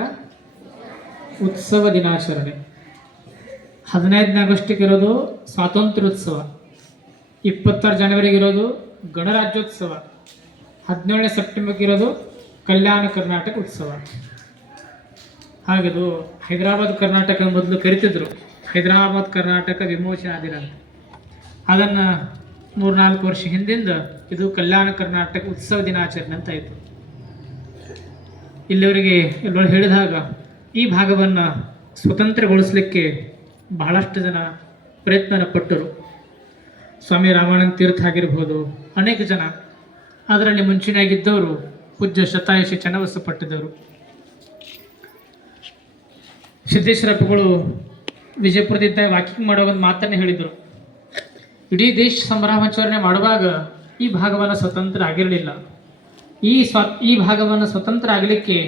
ಉತ್ಸವ ದಿನಾಚರಣೆ. 15ನೇ ಆಗಸ್ಟಿಗೆ ಇರೋದು ಸ್ವಾತಂತ್ರ್ಯೋತ್ಸವ, 26 ಜನವರಿಗೆ ಇರೋದು ಗಣರಾಜ್ಯೋತ್ಸವ, 17ನೇ ಸೆಪ್ಟೆಂಬರ್ಗೆ ಇರೋದು ಕಲ್ಯಾಣ ಕರ್ನಾಟಕ ಉತ್ಸವ. ಹಾಗೆದು ಹೈದರಾಬಾದ್ ಕರ್ನಾಟಕ ಮೊದಲು ಕರಿತಿದ್ರು, ಹೈದರಾಬಾದ್ ಕರ್ನಾಟಕ ವಿಮೋಚನಾ ದಿನ ಅಂತ. ಅದನ್ನು 3-4 ವರ್ಷ ಹಿಂದಿಂದ ಇದು ಕಲ್ಯಾಣ ಕರ್ನಾಟಕ ಉತ್ಸವ ದಿನಾಚರಣೆ ಅಂತ ಆಯಿತು. ಇಲ್ಲಿವರೆಗೆ ಎಲ್ಲರೂ ಹೇಳಿದಾಗ ಈ ಭಾಗವನ್ನು ಸ್ವತಂತ್ರಗೊಳಿಸಲಿಕ್ಕೆ ಬಹಳಷ್ಟು ಜನ ಪ್ರಯತ್ನ ಪಟ್ಟರು. ಸ್ವಾಮಿ ರಾಮಾನಂದ ತೀರ್ಥ ಆಗಿರ್ಬೋದು, ಅನೇಕ ಜನ. ಅದರಲ್ಲಿ ಮುಂಚೂಣಿಯಾಗಿದ್ದವರು ಪೂಜ್ಯ ಶತಾಯುಷಿ ಚನ್ನಬಸವ ಪಟ್ಟದೇವರು. ಸಿದ್ದೇಶ್ವರಪ್ಪಗಳು ವಿಜಯಪುರದಿಂದ ವಾಕಿಂಗ್ ಮಾಡೋ ಒಂದು ಮಾತನ್ನು ಹೇಳಿದರು, ಇಡೀ ದೇಶ ಸಂಭ್ರಮಾಚರಣೆ ಮಾಡುವಾಗ ಈ ಭಾಗವನ್ನು ಸ್ವತಂತ್ರ ಆಗಿರಲಿಲ್ಲ. ಈ ಭಾಗವನ್ನು ಸ್ವತಂತ್ರ ಆಗಲಿಕ್ಕೆ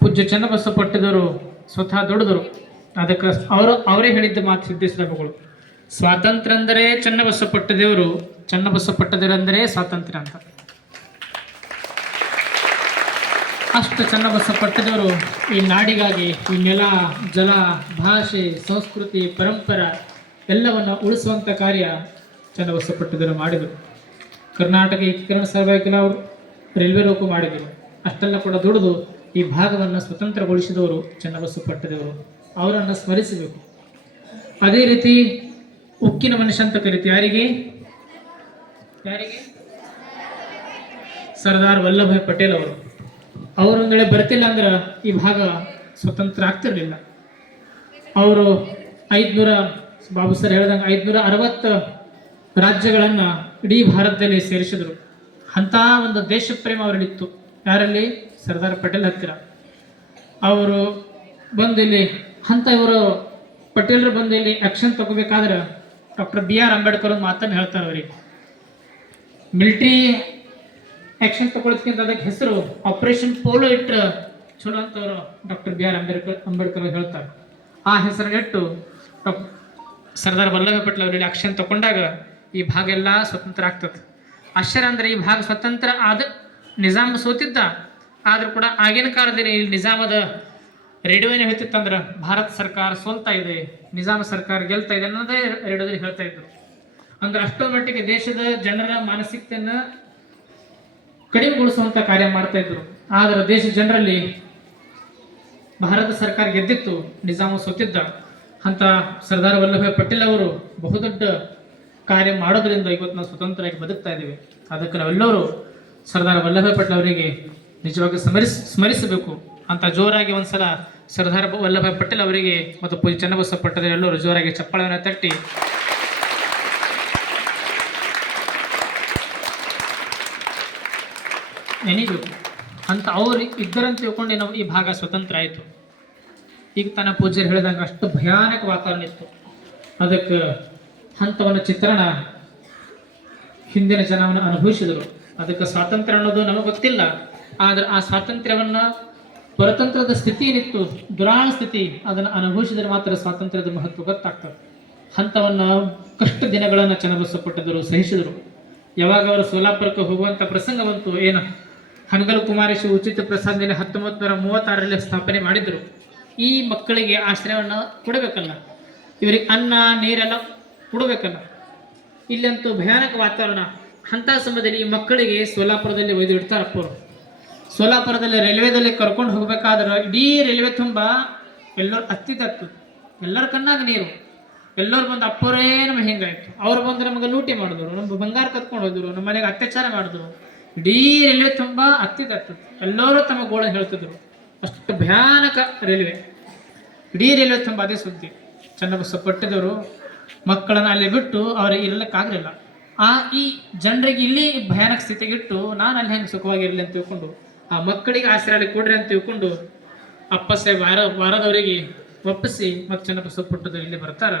ಪೂಜ್ಯ ಚನ್ನಬಸವ ಪಟ್ಟದೇವರು ಸ್ವತಃ ದುಡಿದರು. ಅದಕ್ಕೆ ಅವರೇ ಹೇಳಿದ್ದ ಮಾತು ಸಿದ್ದೇಶ್ವರಪ್ಪಗಳು, ಸ್ವಾತಂತ್ರ್ಯ ಅಂದರೆ ಚನ್ನಬಸವ ಪಟ್ಟದೇವರು, ಚನ್ನಬಸವ ಪಟ್ಟದೇವರು ಅಂದರೆ ಸ್ವಾತಂತ್ರ್ಯ ಅಂತ. ಅಷ್ಟು ಚನ್ನಬಸವ ಪಟ್ಟದೇವರು ಈ ನಾಡಿಗಾಗಿ ಈ ನೆಲ, ಜಲ, ಭಾಷೆ, ಸಂಸ್ಕೃತಿ, ಪರಂಪರೆ ಎಲ್ಲವನ್ನು ಉಳಿಸುವಂಥ ಕಾರ್ಯ ಚನ್ನಬಸವ ಪಟ್ಟದೇವರು ಮಾಡಿದರು. ಕರ್ನಾಟಕ ಏಕೀಕರಣ ಸಲುವಾಗಿ ಅವರು ರೈಲ್ವೆ ಲೋಕ ಮಾಡಿದರು. ಅಷ್ಟೆಲ್ಲ ಕೂಡ ದುಡಿದು ಈ ಭಾಗವನ್ನು ಸ್ವತಂತ್ರಗೊಳಿಸಿದವರು ಚನ್ನಬಸವ ಪಟ್ಟದೇವರು. ಅವರನ್ನು ಸ್ಮರಿಸಬೇಕು. ಅದೇ ರೀತಿ ಉಕ್ಕಿನ ಮನುಷ್ಯ ಅಂತ ಕರೀತೀವಿ. ಯಾರಿಗೆ ಸರ್ದಾರ್ ವಲ್ಲಭಾಯ್ ಪಟೇಲ್ ಅವರು. ಅವರೊಂದು ವೇಳೆ ಬರ್ತಿಲ್ಲ ಅಂದ್ರೆ ಈ ಭಾಗ ಸ್ವತಂತ್ರ ಆಗ್ತಿರ್ಲಿಲ್ಲ. ಅವರು 500 ಬಾಬು ಸರ್ ಹೇಳ್ದಂಗೆ 560 ರಾಜ್ಯಗಳನ್ನು ಇಡೀ ಭಾರತದಲ್ಲಿ ಸೇರಿಸಿದರು. ಅಂಥ ಒಂದು ದೇಶ ಪ್ರೇಮ ಅವರಲ್ಲಿತ್ತು. ಯಾರಲ್ಲಿ? ಸರ್ದಾರ್ ಪಟೇಲ್ ಹತ್ತಿರ. ಅವರು ಬಂದು ಇಲ್ಲಿ ಇವರು ಪಟೇಲರು ಬಂದು ಇಲ್ಲಿ ಆಕ್ಷನ್ ತಗೋಬೇಕಾದ್ರೆ ಡಾಕ್ಟರ್ BR ಅಂಬೇಡ್ಕರ್ ಒಂದು ಮಾತನ್ನು ಹೇಳ್ತಾರೆ ಅವರಿಗೆ. ಮಿಲಿಟರಿ ಆಕ್ಷನ್ ತಗೊಳ್ಳೋದಕ್ಕಿಂತ ಅದಕ್ಕೆ ಹೆಸರು ಆಪರೇಷನ್ ಪೋಲೋ ಇಟ್ಟರೆ ಚಲೋ ಅಂತವರು ಡಾಕ್ಟರ್ BR ಅಂಬೇಡ್ಕರ್ ಹೇಳ್ತಾರೆ. ಆ ಹೆಸರನ್ನಿಟ್ಟು ಸರ್ದಾರ್ ವಲ್ಲಭಾಯ್ ಪಟೇಲ್ ಅವರಲ್ಲಿ ಆಕ್ಷನ್ ತಗೊಂಡಾಗ ಈ ಭಾಗ ಎಲ್ಲ ಸ್ವತಂತ್ರ ಆಗ್ತದೆ. ಆಶ್ಚರ್ಯ ಅಂದರೆ ಈ ಭಾಗ ಸ್ವತಂತ್ರ ಆದ ನಿಜಾಮ ಸೋತಿದ್ದ, ಆದರೂ ಕೂಡ ಆಗಿನ ಕಾಲದಲ್ಲಿ ಇಲ್ಲಿ ನಿಜಾಮದ ರೇಡಿಯೋನೇ ಹೇಳ್ತಿತ್ತಂದ್ರೆ ಭಾರತ ಸರ್ಕಾರ ಸೋಲ್ತಾ ಇದೆ, ನಿಜಾಮ ಸರ್ಕಾರ ಗೆಲ್ತಾ ಇದೆ ಅನ್ನೋದೇ ರೇಡಿಯೋದಲ್ಲಿ ಹೇಳ್ತಾ ಇದ್ರು. ಅಂದ್ರೆ ಅಷ್ಟೋ ಮಟ್ಟಿಗೆ ದೇಶದ ಜನರ ಮಾನಸಿಕತೆಯನ್ನು ಕಡಿಮೆಗೊಳಿಸುವಂತ ಕಾರ್ಯ ಮಾಡ್ತಾ ಇದ್ರು. ಆದರೆ ದೇಶದ ಜನರಲ್ಲಿ ಭಾರತ ಸರ್ಕಾರ ಗೆದ್ದಿತ್ತು, ನಿಜಾಮ ಸೋತಿದ್ದ. ಅಂತ ಸರ್ದಾರ್ ವಲ್ಲಭಾಯ್ ಪಟೇಲ್ ಅವರು ಬಹುದೊಡ್ಡ ಕಾರ್ಯ ಮಾಡೋದ್ರಿಂದ ಇವತ್ತು ನಾವು ಸ್ವತಂತ್ರವಾಗಿ ಬದುಕ್ತಾ ಇದ್ದೀವಿ. ಅದಕ್ಕೆ ನಾವೆಲ್ಲರೂ ಸರ್ದಾರ್ ವಲ್ಲಭಾಯ್ ಪಟೇಲ್ ಅವರಿಗೆ ನಿಜವಾಗಿ ಸ್ಮರಿಸಬೇಕು ಅಂತ ಜೋರಾಗಿ ಒಂದ್ಸಲ ಸರ್ದಾರ್ ವಲ್ಲಭಾಯ್ ಪಟೇಲ್ ಅವರಿಗೆ ಮತ್ತು ಪೂಜ್ಯ ಚನ್ನಬಸವ ಪಟ್ಟದೇವರು ಎಲ್ಲರೂ ಜೋರಾಗಿ ಚಪ್ಪಾಳೆಯನ್ನು ತಟ್ಟಿ ನೆನೀಬೇಕು ಅಂತ ಅವರು ಇದ್ದರಂತ ತಿಳ್ಕೊಂಡು ನಾವು ಈ ಭಾಗ ಸ್ವತಂತ್ರ ಆಯಿತು. ಈಗ ತನ್ನ ಪೂಜ್ಯರು ಹೇಳಿದಂಗೆ ಅಷ್ಟು ಭಯಾನಕ ವಾತಾವರಣ ಇತ್ತು. ಅದಕ್ಕೆ ಹಂತವನ್ನ ಚಿತ್ರಣ ಹಿಂದಿನ ಜನವನ್ನು ಅನುಭವಿಸಿದರು. ಅದಕ್ಕೆ ಸ್ವಾತಂತ್ರ್ಯ ಅನ್ನೋದು ನಮಗೆ ಗೊತ್ತಿಲ್ಲ. ಆದರೆ ಆ ಸ್ವಾತಂತ್ರ್ಯವನ್ನು ಪರತಂತ್ರದ ಸ್ಥಿತಿ ಏನಿತ್ತು, ದುರಾಳ ಸ್ಥಿತಿ, ಅದನ್ನು ಅನುಭವಿಸಿದರೆ ಮಾತ್ರ ಸ್ವಾತಂತ್ರ್ಯದ ಮಹತ್ವ ಗೊತ್ತಾಗ್ತದೆ. ಹಂತವನ್ನು ಕಷ್ಟ ದಿನಗಳನ್ನು ಚನ್ನಬಸವ ಪಟ್ಟದೇವರು ಸಹಿಸಿದರು. ಯಾವಾಗ ಅವರು ಸೋಲಾಪುರಕ್ಕೆ ಹೋಗುವಂಥ ಪ್ರಸಂಗ ಬಂತು, ಏನು ಹನಗಲ್ ಕುಮಾರೇಶ ಉಚಿತ ಪ್ರಸಾದದಲ್ಲಿ 1936ರಲ್ಲಿ ಸ್ಥಾಪನೆ ಮಾಡಿದರು. ಈ ಮಕ್ಕಳಿಗೆ ಆಶ್ರಯವನ್ನು ಕೊಡಬೇಕಲ್ಲ, ಇವರಿಗೆ ಅನ್ನ ನೀರೆಲ್ಲ ಕೊಡಬೇಕಲ್ಲ. ಇಲ್ಲಂತೂ ಭಯಾನಕ ವಾತಾವರಣ. ಅಂಥ ಸಮಯದಲ್ಲಿ ಈ ಮಕ್ಕಳಿಗೆ ಸೋಲಾಪುರದಲ್ಲಿ ಒಯ್ದು ಇಡ್ತಾರಪ್ಪ ಅವರು. ಸೋಲಾಪುರದಲ್ಲಿ ರೈಲ್ವೆದಲ್ಲಿ ಕರ್ಕೊಂಡು ಹೋಗ್ಬೇಕಾದ್ರೆ ಇಡೀ ರೈಲ್ವೆ ತುಂಬ ಎಲ್ಲರೂ ಹತ್ತಿದತ್ತು, ಎಲ್ಲರ ಕಣ್ಣಾಗ ನೀರು. ಎಲ್ಲರೂ ಬಂದು ಅಪ್ಪರೇ ನಮಗೆ ಹಿಂಗಾಯ್ತು, ಅವ್ರು ಬಂದು ನಮಗೆ ಲೂಟಿ ಮಾಡಿದ್ರು, ನಮ್ಮ ಬಂಗಾರ ಕತ್ಕೊಂಡು ಹೋದ್ರು, ನಮ್ಮ ಮನೆಗೆ ಅತ್ಯಾಚಾರ ಮಾಡಿದ್ರು. ಇಡೀ ರೈಲ್ವೆ ತುಂಬ ಹತ್ತಿದತ್ತು. ಎಲ್ಲರೂ ತಮ್ಮ ಗೋಳ ಹೇಳ್ತಿದ್ರು. ಅಷ್ಟು ಭಯಾನಕ ರೈಲ್ವೆ, ಇಡೀ ರೈಲ್ವೆ ತುಂಬ ಅದೇ ಸುದ್ದಿ. ಚನ್ನಬಸವ ಪಟ್ಟದೇವರು ಮಕ್ಕಳನ್ನು ಅಲ್ಲಿ ಬಿಟ್ಟು ಅವ್ರಿಗೆ ಇರಲಿಕ್ಕಾಗಲಿಲ್ಲ. ಈ ಜನರಿಗೆ ಇಲ್ಲಿ ಭಯಾನಕ ಸ್ಥಿತಿಗಿಟ್ಟು ನಾನು ಅಲ್ಲಿ ಹೆಂಗೆ ಸುಖವಾಗಿರಲಿ ಅಂತ ತಿಳ್ಕೊಂಡು ಆ ಮಕ್ಕಳಿಗೆ ಆಶ್ರಯ ಕೊಡ್ರಿ ಅಂತ ತಿಳ್ಕೊಂಡು ಅಪ್ಪ ಸಾಹೇಬ್ ವಾರದವರಿಗೆ ಒಪ್ಪಿಸಿ ಮತ್ತು ಚನ್ನಬಸವ ಪಟ್ಟದೇವರು ಇಲ್ಲಿ ಬರ್ತಾರೆ.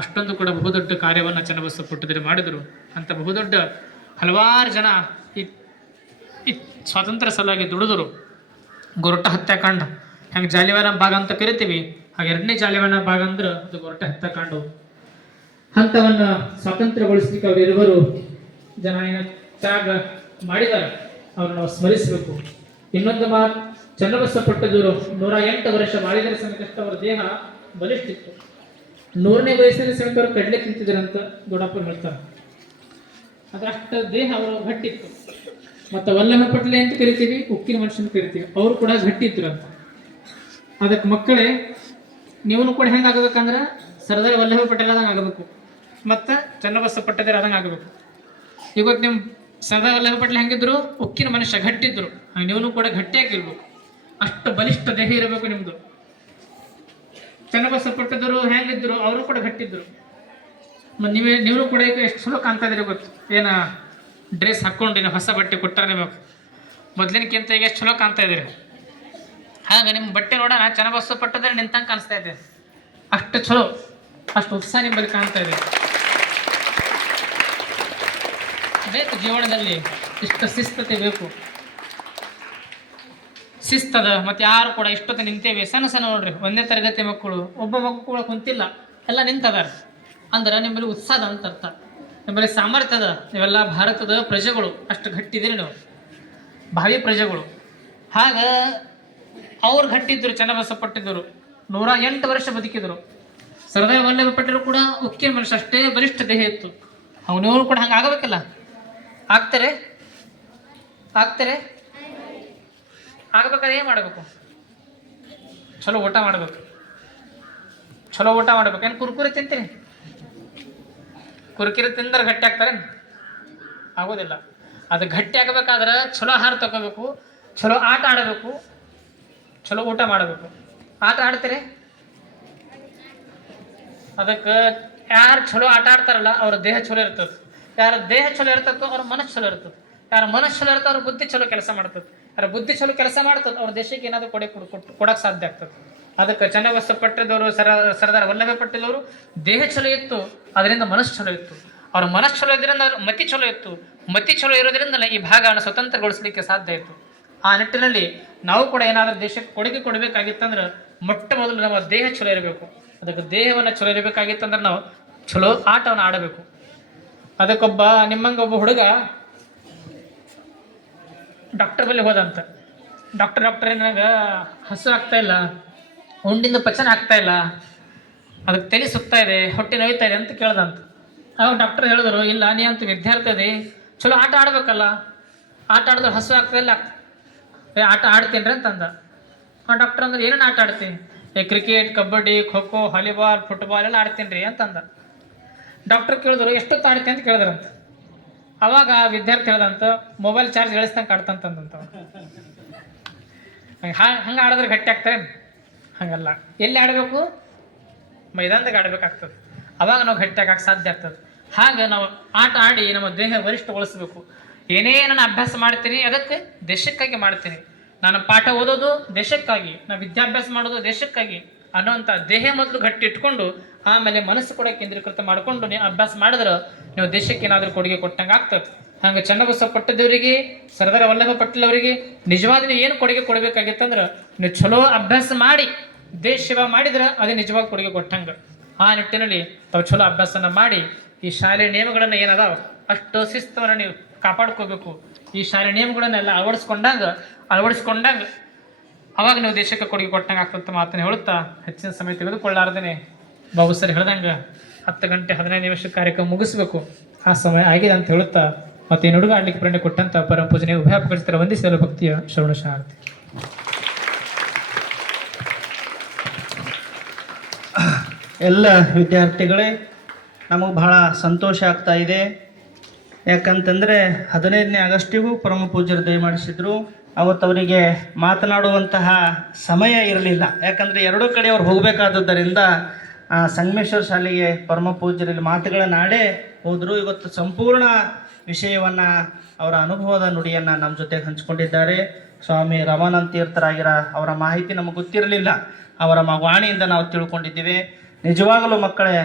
ಅಷ್ಟೊಂದು ಕೂಡ ಬಹುದೊಡ್ಡ ಕಾರ್ಯವನ್ನು ಚನ್ನಬಸವ ಪಟ್ಟದೇವರು ಮಾಡಿದರು. ಅಂತ ಬಹುದೊಡ್ಡ ಹಲವಾರು ಜನ ಈ ಸ್ವಾತಂತ್ರ್ಯ ಸಲುವಾಗಿ ದುಡಿದರು. ಗೊರಟ ಹತ್ಯಾಕಾಂಡ ಹೆಂಗೆ ಜಾಲಿವಾನ ಬಾಗ್ ಅಂತ ಕರಿತೀವಿ, ಹಾಗೆ ಎರಡನೇ ಜಾಲಿವಾನ ಬಾಗ್ ಅಂದ್ರೆ ಅದು ಗೊರಟ ಹತ್ಯಾಕಾಂಡ. ಹಂತವನ್ನು ಸ್ವಾತಂತ್ರ್ಯಗೊಳಿಸ್ಲಿಕ್ಕೆ ಅವರಿರುವರು ಜನ ತ್ಯಾಗ ಮಾಡಿದ್ದಾರೆ, ಅವ್ರನ್ನ ನಾವು ಸ್ಮರಿಸಬೇಕು. ಇನ್ನೊಂದು ಮಾತು, ಚನ್ನಬಸವ ಪಟ್ಟದೇವರು 108 ವರ್ಷ ಬಾಳಿದರೆ ಸಮೇತ ಅವರ ದೇಹ ಬಲಿಷ್ಠಿತ್ತು. 100ನೇ ವಯಸ್ಸಿನ ಸಮೇತ ಅವರು ಕಡ್ಲೆ ತಿಂತಿದ್ರಂತ ದೊಡ್ಡಪ್ಪ ಹೇಳ್ತಾರೆ. ಅದಷ್ಟು ದೇಹ ಅವರು ಗಟ್ಟಿತ್ತು. ಮತ್ತು ವಲ್ಲಭ ಪಟೇಲ್ ಅಂತ ಕರಿತೀವಿ, ಉಕ್ಕಿನ ಮನುಷ್ಯನ ಕರಿತೀವಿ, ಅವರು ಕೂಡ ಗಟ್ಟಿದ್ರು ಅಂತ. ಅದಕ್ಕೆ ಮಕ್ಕಳೇ ನೀವು ಕೂಡ ಹೆಂಗಾಗಬೇಕಂದ್ರೆ ಸರ್ದಾರ್ ವಲ್ಲಭ ಪಟೇಲ್ ಆದಂಗೆ ಆಗಬೇಕು ಮತ್ತು ಚನ್ನಬಸವ ಪಟ್ಟದೇವರು ಆದಂಗೆ ಆಗಬೇಕು. ಇವತ್ತು ನಿಮ್ಮ ಸರ್ದಾರ್ ವಲ್ಲಭ ಪಟೇಲ್ ಹೆಂಗಿದ್ರು, ಉಕ್ಕಿನ ಮನುಷ್ಯ ಗಟ್ಟಿದ್ರು, ಹಾಗೆ ನೀವು ಕೂಡ ಗಟ್ಟಿಯಾಗಿರ್ಬೇಕು. ಅಷ್ಟು ಬಲಿಷ್ಠ ದೇಹ ಇರಬೇಕು ನಿಮ್ಮದು. ಚನ್ನಬಸವ ಪಟ್ಟದೇವರು ಹೆಂಗಿದ್ರು, ಅವರು ಕೂಡ ಗಟ್ಟಿದ್ರು. ಮತ್ತು ನೀವು ಕೂಡ ಈಗ ಎಷ್ಟು ಚಲೋ ಕಾಣ್ತಾ ಇದ್ದೀರಿ ಗೊತ್ತು. ಏನು ಡ್ರೆಸ್ ಹಾಕ್ಕೊಂಡು ಹೊಸ ಬಟ್ಟೆ ಕೊಟ್ಟಾರೆ ನಿಮಗೆ, ಮೊದಲಿನಕ್ಕಿಂತ ಈಗ ಎಷ್ಟು ಚಲೋ ಕಾಣ್ತಾ ಇದ್ದೀರಿ. ಹಾಗೆ ನಿಮ್ಮ ಬಟ್ಟೆ ನೋಡೋಣ ಚನ್ನಬಸವ ಪಟ್ಟದೇವರು ನಿಂತಂಗೆ ಕಾಣಿಸ್ತಾ ಇದೆ. ಅಷ್ಟು ಚಲೋ, ಅಷ್ಟು ಉತ್ಸಾಹ ನಿಮ್ಮಲ್ಲಿ ಕಾಣ್ತಾ ಇದೆ. ಬೇಕು ಜೀವನದಲ್ಲಿ ಇಷ್ಟು ಶಿಸ್ತತೆ ಬೇಕು, ಶಿಸ್ತದ. ಮತ್ತು ಯಾರು ಕೂಡ ಇಷ್ಟೊತ್ತು ನಿಂತೇವೆ. ಸಣ್ಣ ಸಣ್ಣ ನೋಡ್ರಿ, 1ನೇ ತರಗತಿ ಮಕ್ಕಳು, ಒಬ್ಬ ಮಕ್ಕಳು ಕುಂತಿಲ್ಲ, ಎಲ್ಲ ನಿಂತದಾರ ಅಂದ್ರೆ ನಿಮ್ಮಲ್ಲಿ ಉತ್ಸಾಹ ಅಂತ ಅರ್ಥ. ನಿಮ್ಮಲ್ಲಿ ಸಾಮರ್ಥ್ಯದ, ನೀವೆಲ್ಲ ಭಾರತದ ಪ್ರಜೆಗಳು, ಅಷ್ಟು ಗಟ್ಟಿದ್ದೀರಿ ನೀವು, ಭಾವಿ ಪ್ರಜೆಗಳು. ಹಾಗೆ ಅವ್ರು ಗಟ್ಟಿದ್ರು. ಚನ್ನಬಸವ ಪಟ್ಟದೇವರು 108 ವರ್ಷ ಬದುಕಿದ್ರು. ಸರ್ದಾರ್ ವಲ್ಲಭ ಪಟೇಲ್ ಕೂಡ ಉಕ್ಕಿನ ಮನುಷ್ಯ, ಅಷ್ಟೇ ಬಲಿಷ್ಠ ದೇಹ ಇತ್ತು. ನೀವು ಕೂಡ ಹಂಗೆ ಆಗಬೇಕಲ್ಲ. ಆಗ್ತಾರೆ ಆಗ್ಬೇಕಾದ್ರೆ ಏನು ಮಾಡಬೇಕು? ಚಲೋ ಊಟ ಮಾಡಬೇಕು. ಚಲೋ ಊಟ ಮಾಡ್ಬೇಕು. ಏನು ಕುರ್ಕುರಿ ತಿಂತೀರಿ? ಕುರ್ಕುರಿ ತಿಂದ್ರೆ ಗಟ್ಟಿ ಆಗ್ತಾರೇನು? ಆಗೋದಿಲ್ಲ. ಅದು ಗಟ್ಟಿ ಆಗಬೇಕಾದ್ರೆ ಚಲೋ ಆಹಾರ ತಗೋಬೇಕು, ಚಲೋ ಆಟ ಆಡಬೇಕು, ಚಲೋ ಊಟ ಮಾಡಬೇಕು. ಆಟ ಆಡ್ತೀರಿ? ಅದಕ್ಕೆ ಯಾರು ಚಲೋ ಆಟ ಆಡ್ತಾರಲ್ಲ ಅವ್ರ ದೇಹ ಚಲೋ ಇರ್ತದೆ. ಯಾರ ದೇಹ ಚಲೋ ಇರ್ತದೋ ಅವ್ರ ಮನಸ್ಸು ಚಲೋ ಇರ್ತದೆ. ಯಾರ ಮನಸ್ಸು ಚಲೋ ಇರ್ತದೆ ಅವ್ರ ಬುದ್ಧಿ ಚಲೋ ಕೆಲಸ ಮಾಡ್ತದೆ. ಯಾರ ಬುದ್ಧಿ ಚಲೋ ಕೆಲಸ ಮಾಡ್ತದೆ ಅವ್ರ ದೇಶಕ್ಕೆ ಏನಾದರೂ ಕೊಡಕ್ಕೆ ಸಾಧ್ಯ ಆಗ್ತದೆ. ಅದಕ್ಕೆ ಚನ್ನಬಸವ ಪಟ್ಟದವರು ಸರ್ದಾರ್ ವಲ್ಲಭಾಯ್ ಪಟೇಲ್ ಅವರು ದೇಹ ಚಲೋ ಇತ್ತು, ಅದರಿಂದ ಮನಸ್ಸು ಚಲೋ ಇತ್ತು. ಅವ್ರ ಮನಸ್ಸು ಚಲೋ ಇದ್ರಿಂದ ಮತಿ ಚಲೋ ಇತ್ತು. ಮತಿ ಚಲೋ ಇರೋದ್ರಿಂದಲೇ ಈ ಭಾಗವನ್ನು ಸ್ವತಂತ್ರಗೊಳಿಸಲಿಕ್ಕೆ ಸಾಧ್ಯ ಇತ್ತು. ಆ ನಿಟ್ಟಿನಲ್ಲಿ ನಾವು ಕೂಡ ಏನಾದರೂ ದೇಶಕ್ಕೆ ಕೊಡುಗೆ ಕೊಡಬೇಕಾಗಿತ್ತಂದ್ರೆ ಮೊಟ್ಟ ಮೊದಲು ನಮ್ಮ ದೇಹ ಚಲೋ ಇರಬೇಕು. ಅದಕ್ಕೆ ದೇಹವನ್ನು ಚಲೋ ಇರಬೇಕಾಗಿತ್ತಂದ್ರೆ ನಾವು ಚಲೋ ಆಟವನ್ನು ಆಡಬೇಕು. ಅದಕ್ಕೊಬ್ಬ ನಿಮ್ಮಂಗೆ ಒಬ್ಬ ಹುಡುಗ ಡಾಕ್ಟರ್ ಬಳಿ ಹೋದಂತ. ಡಾಕ್ಟರ್ ನನಗೆ ಹಸು ಆಗ್ತಾ ಇಲ್ಲ, ಉಂಡಿಂದ ಪಚನ ಆಗ್ತಾ ಇಲ್ಲ, ಅದಕ್ಕೆ ತಲೆ ಸುತ್ತಾ ಇದೆ, ಹೊಟ್ಟೆ ನೋಯ್ತಾ ಇದೆ ಅಂತ ಕೇಳ್ದಂತ. ಅವಾಗ ಡಾಕ್ಟರ್ ಹೇಳಿದ್ರು, ಇಲ್ಲ ನೀ ಅಂತ ವಿದ್ಯಾರ್ಥಿ ಅದಿ, ಚಲೋ ಆಟ ಆಡಬೇಕಲ್ಲ, ಆಟ ಆಡಿದ್ರೆ ಹಸು ಆಗ್ತಾಯಿಲ್ಲ, ಆಟ ಆಡ್ತೀನಿ ಅಂತಂದ. ಆ ಡಾಕ್ಟರ್ ಅಂದ್ರೆ ಏನೇನು ಆಟ ಆಡ್ತೀನಿ? Cricket, kabaddi, kho kho, volleyball, football ಎಲ್ಲ ಆಡ್ತೀನಿ ರೀ ಅಂತಂದ. ಡಾಕ್ಟರ್ ಕೇಳಿದ್ರು, ಎಷ್ಟೊತ್ತು ಆಡ್ತೀನಿ ಅಂತ ಕೇಳಿದ್ರಂತ. ಅವಾಗ ವಿದ್ಯಾರ್ಥಿ ಹೇಳ್ದಂತ, ಮೊಬೈಲ್ ಚಾರ್ಜ್ ಇಳಿಸ್ತಂಗೆ ಆಡ್ತಂತಂದಂತ. ಹಂಗೆ ಆಡಿದ್ರೆ ಗಟ್ಟಿ ಆಗ್ತಾರೆ? ಹಾಗಲ್ಲ. ಎಲ್ಲಿ ಆಡಬೇಕು? ಮೈದಾನದಾಗ ಆಡಬೇಕಾಗ್ತದೆ. ಅವಾಗ ನಾವು ಗಟ್ಟಿ ಆಗಕ್ಕೆ ಸಾಧ್ಯ ಆಗ್ತದೆ. ಹಾಗೆ ನಾವು ಆಟ ಆಡಿ ನಮ್ಮ ದೇಹ ವರಿಷ್ಠಗೊಳಿಸ್ಬೇಕು. ಏನೇ ನಾನು ಅಭ್ಯಾಸ ಮಾಡ್ತೀನಿ ಅದಕ್ಕೆ ದೇಶಕ್ಕಾಗಿ ಮಾಡ್ತೀನಿ. ನಾನು ಪಾಠ ಓದೋದು ದೇಶಕ್ಕಾಗಿ, ನಾನು ವಿದ್ಯಾಭ್ಯಾಸ ಮಾಡೋದು ದೇಶಕ್ಕಾಗಿ ಅನ್ನೋಂಥ ದೇಹ ಮೊದಲು ಗಟ್ಟಿ ಇಟ್ಕೊಂಡು ಆಮೇಲೆ ಮನಸ್ಸು ಕೂಡ ಕೇಂದ್ರೀಕೃತ ಮಾಡಿಕೊಂಡು ನೀವು ಅಭ್ಯಾಸ ಮಾಡಿದ್ರೆ ನೀವು ದೇಶಕ್ಕೆ ಏನಾದರೂ ಕೊಡುಗೆ ಕೊಟ್ಟಂಗೆ ಆಗ್ತದೆ. ಹಾಗೆ ಚನ್ನಬಸವ ಪಟ್ಟದವರಿಗೆ, ಸರ್ದಾರ್ ವಲ್ಲಭಾಯ್ ಪಟೇಲ್ ಅವರಿಗೆ ನಿಜವಾದ ನೀವು ಏನು ಕೊಡುಗೆ ಕೊಡಬೇಕಾಗಿತ್ತಂದ್ರೆ ನೀವು ಚಲೋ ಅಭ್ಯಾಸ ಮಾಡಿ ದೇಶ ಸೇವಾ ಮಾಡಿದ್ರೆ ಅದೇ ನಿಜವಾಗಿ ಕೊಡುಗೆ ಕೊಟ್ಟಂಗೆ. ಆ ನಿಟ್ಟಿನಲ್ಲಿ ತಾವು ಚಲೋ ಅಭ್ಯಾಸನ ಮಾಡಿ ಈ ಶಾಲೆ ನಿಯಮಗಳನ್ನು ಏನದಾವ ಅಷ್ಟು ಶಿಸ್ತವನ್ನು ನೀವು ಕಾಪಾಡ್ಕೋಬೇಕು. ಈ ಶಾಲೆ ನಿಯಮಗಳನ್ನೆಲ್ಲ ಅಳವಡಿಸ್ಕೊಂಡಾಗ ಅವಾಗ ನೀವು ದೇಶಕ್ಕೆ ಕೊಡುಗೆ ಕೊಟ್ಟಂಗೆ ಆಗ್ತಂತ ಮಾತನ್ನು ಹೇಳುತ್ತಾ ಹೆಚ್ಚಿನ ಸಮಯ ತೆಗೆದುಕೊಳ್ಳಾರ್ದೇ ಬಾಬು ಸರ್ ಹೇಳ್ದಂಗೆ 10 ಗಂಟೆ 15 ನಿಮಿಷ ಕಾರ್ಯಕ್ರಮ ಮುಗಿಸ್ಬೇಕು. ಆ ಸಮಯ ಆಗಿದೆ ಅಂತ ಹೇಳುತ್ತಾ ಮತ್ತು ಈ ನುಡುಗ ಆಡಲಿಕ್ಕೆ ಪ್ರೇರಣೆ ಕೊಟ್ಟಂಥ ಪರಮ ಪೂಜನೆ ಉಭಯಪಕರಿಸ್ತಾರೆ ವಂದಿಸಲು ಭಕ್ತಿಯ ಶ್ರವಣ ಶಾಂತಿ. ಎಲ್ಲ ವಿದ್ಯಾರ್ಥಿಗಳೇ, ನಮಗೆ ಬಹಳ ಸಂತೋಷ ಆಗ್ತಾ ಇದೆ. ಯಾಕಂತಂದರೆ 15ನೇ ಆಗಸ್ಟಿಗೂ ಪರಮ ಪೂಜ್ಯರು ದಯಮಾಡಿಸಿದ್ರು. ಅವತ್ತು ಅವರಿಗೆ ಮಾತನಾಡುವಂತಹ ಸಮಯ ಇರಲಿಲ್ಲ. ಯಾಕಂದರೆ ಎರಡೂ ಕಡೆ ಅವ್ರು ಹೋಗಬೇಕಾದದ್ದರಿಂದ ಸಂಗಮೇಶ್ವರ ಶಾಲೆಗೆ ಪರಮ ಪೂಜ್ಯರಲ್ಲಿ ಮಾತುಗಳನ್ನಾಡೇ ಹೋದರು. ಇವತ್ತು ಸಂಪೂರ್ಣ ವಿಷಯವನ್ನು ಅವರ ಅನುಭವದ ನುಡಿಯನ್ನು ನಮ್ಮ ಜೊತೆಗೆ ಹಂಚಿಕೊಂಡಿದ್ದಾರೆ. ಸ್ವಾಮಿ ರಮಾನಂದ ತೀರ್ಥರಾಗಿರ ಅವರ ಮಾಹಿತಿ ನಮಗೆ ಗೊತ್ತಿರಲಿಲ್ಲ, ಅವರ ವಾಣಿಯಿಂದ ನಾವು ತಿಳ್ಕೊಂಡಿದ್ದೀವಿ. ನಿಜವಾಗಲೂ ಮಕ್ಕಳೇ,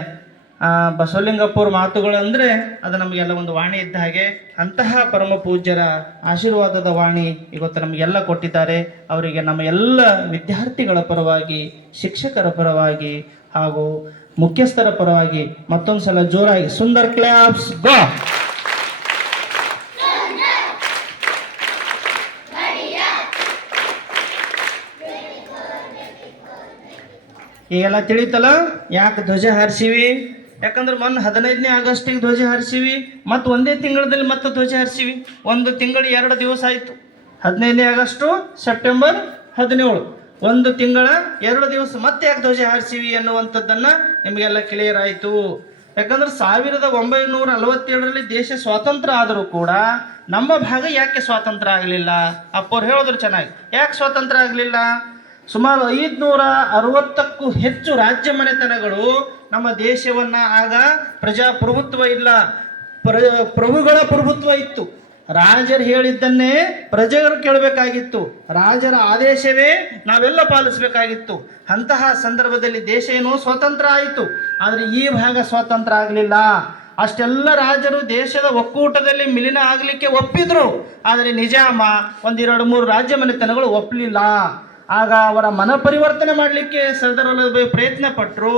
ಬಸವಲಿಂಗಪ್ಪವ್ರ ಮಾತುಗಳಂದರೆ ಅದು ನಮಗೆಲ್ಲ ಒಂದು ವಾಣಿ ಇದ್ದ ಹಾಗೆ. ಅಂತಹ ಪರಮ ಪೂಜ್ಯರ ಆಶೀರ್ವಾದದ ವಾಣಿ ಇವತ್ತು ನಮಗೆಲ್ಲ ಕೊಟ್ಟಿದ್ದಾರೆ. ಅವರಿಗೆ ನಮ್ಮ ಎಲ್ಲ ವಿದ್ಯಾರ್ಥಿಗಳ ಪರವಾಗಿ, ಶಿಕ್ಷಕರ ಪರವಾಗಿ ಹಾಗೂ ಮುಖ್ಯಸ್ಥರ ಪರವಾಗಿ ಮತ್ತೊಂದು ಸಲ ಜೋರಾಗಿ ಸುಂದರ್ ಕ್ಲಾಪ್ಸ್ ಗೋ. ಈಗೆಲ್ಲ ತಿಳಿತಲ್ಲ ಯಾಕೆ ಧ್ವಜ ಹಾರಿಸಿವಿ? ಯಾಕಂದ್ರೆ ಮೊನ್ನೆ 15ನೇ ಆಗಸ್ಟಿಗೆ ಧ್ವಜ ಹಾರಿಸಿವಿ, ಮತ್ತು ಒಂದೇ ತಿಂಗಳಲ್ಲಿ ಮತ್ತೆ ಧ್ವಜ ಹಾರಿಸಿವಿ. 1 ತಿಂಗಳು 2 ದಿವಸ ಆಯಿತು. 15ನೇ ಆಗಸ್ಟು, ಸೆಪ್ಟೆಂಬರ್ 17, 1 ತಿಂಗಳ 2 ದಿವಸ ಮತ್ತೆ ಯಾಕೆ ಧ್ವಜ ಹಾರಿಸಿವಿ ಅನ್ನುವಂಥದ್ದನ್ನು ನಿಮಗೆಲ್ಲ ಕ್ಲಿಯರ್ ಆಯಿತು. ಯಾಕಂದ್ರೆ 1947ರಲ್ಲಿ ದೇಶ ಸ್ವಾತಂತ್ರ್ಯ ಆದರೂ ಕೂಡ ನಮ್ಮ ಭಾಗ ಯಾಕೆ ಸ್ವಾತಂತ್ರ್ಯ ಆಗಲಿಲ್ಲ? ಅಪ್ಪವ್ರು ಹೇಳಿದ್ರು ಚೆನ್ನಾಗಿ, ಯಾಕೆ ಸ್ವಾತಂತ್ರ್ಯ ಆಗಲಿಲ್ಲ? ಸುಮಾರು 560ಕ್ಕೂ ಹೆಚ್ಚು ರಾಜ್ಯ ಮನೆತನಗಳು ನಮ್ಮ ದೇಶವನ್ನು ಆಗ ಪ್ರಜಾಪ್ರಭುತ್ವ ಇಲ್ಲ, ಪ್ರಭುಗಳ ಪ್ರಭುತ್ವ ಇತ್ತು. ರಾಜರು ಹೇಳಿದ್ದನ್ನೇ ಪ್ರಜೆಗಳು ಕೇಳಬೇಕಾಗಿತ್ತು, ರಾಜರ ಆದೇಶವೇ ನಾವೆಲ್ಲ ಪಾಲಿಸಬೇಕಾಗಿತ್ತು. ಅಂತಹ ಸಂದರ್ಭದಲ್ಲಿ ದೇಶ ಏನೋ ಸ್ವತಂತ್ರ ಆಯಿತು, ಆದರೆ ಈ ಭಾಗ ಸ್ವಾತಂತ್ರ್ಯ ಆಗಲಿಲ್ಲ. ಅಷ್ಟೆಲ್ಲ ರಾಜರು ದೇಶದ ಒಕ್ಕೂಟದಲ್ಲಿ ವಿಲೀನ ಆಗಲಿಕ್ಕೆ ಒಪ್ಪಿದ್ರು, ಆದರೆ ನಿಜಾಮ 1-2-3 ರಾಜ್ಯ ಮನೆತನಗಳು ಒಪ್ಪಲಿಲ್ಲ. ಆಗ ಅವರ ಮನ ಪರಿವರ್ತನೆ ಮಾಡಲಿಕ್ಕೆ ಸರ್ದಾರ್ ವಲ್ಲಭಾಯ್ ಪ್ರಯತ್ನ ಪಟ್ಟರು,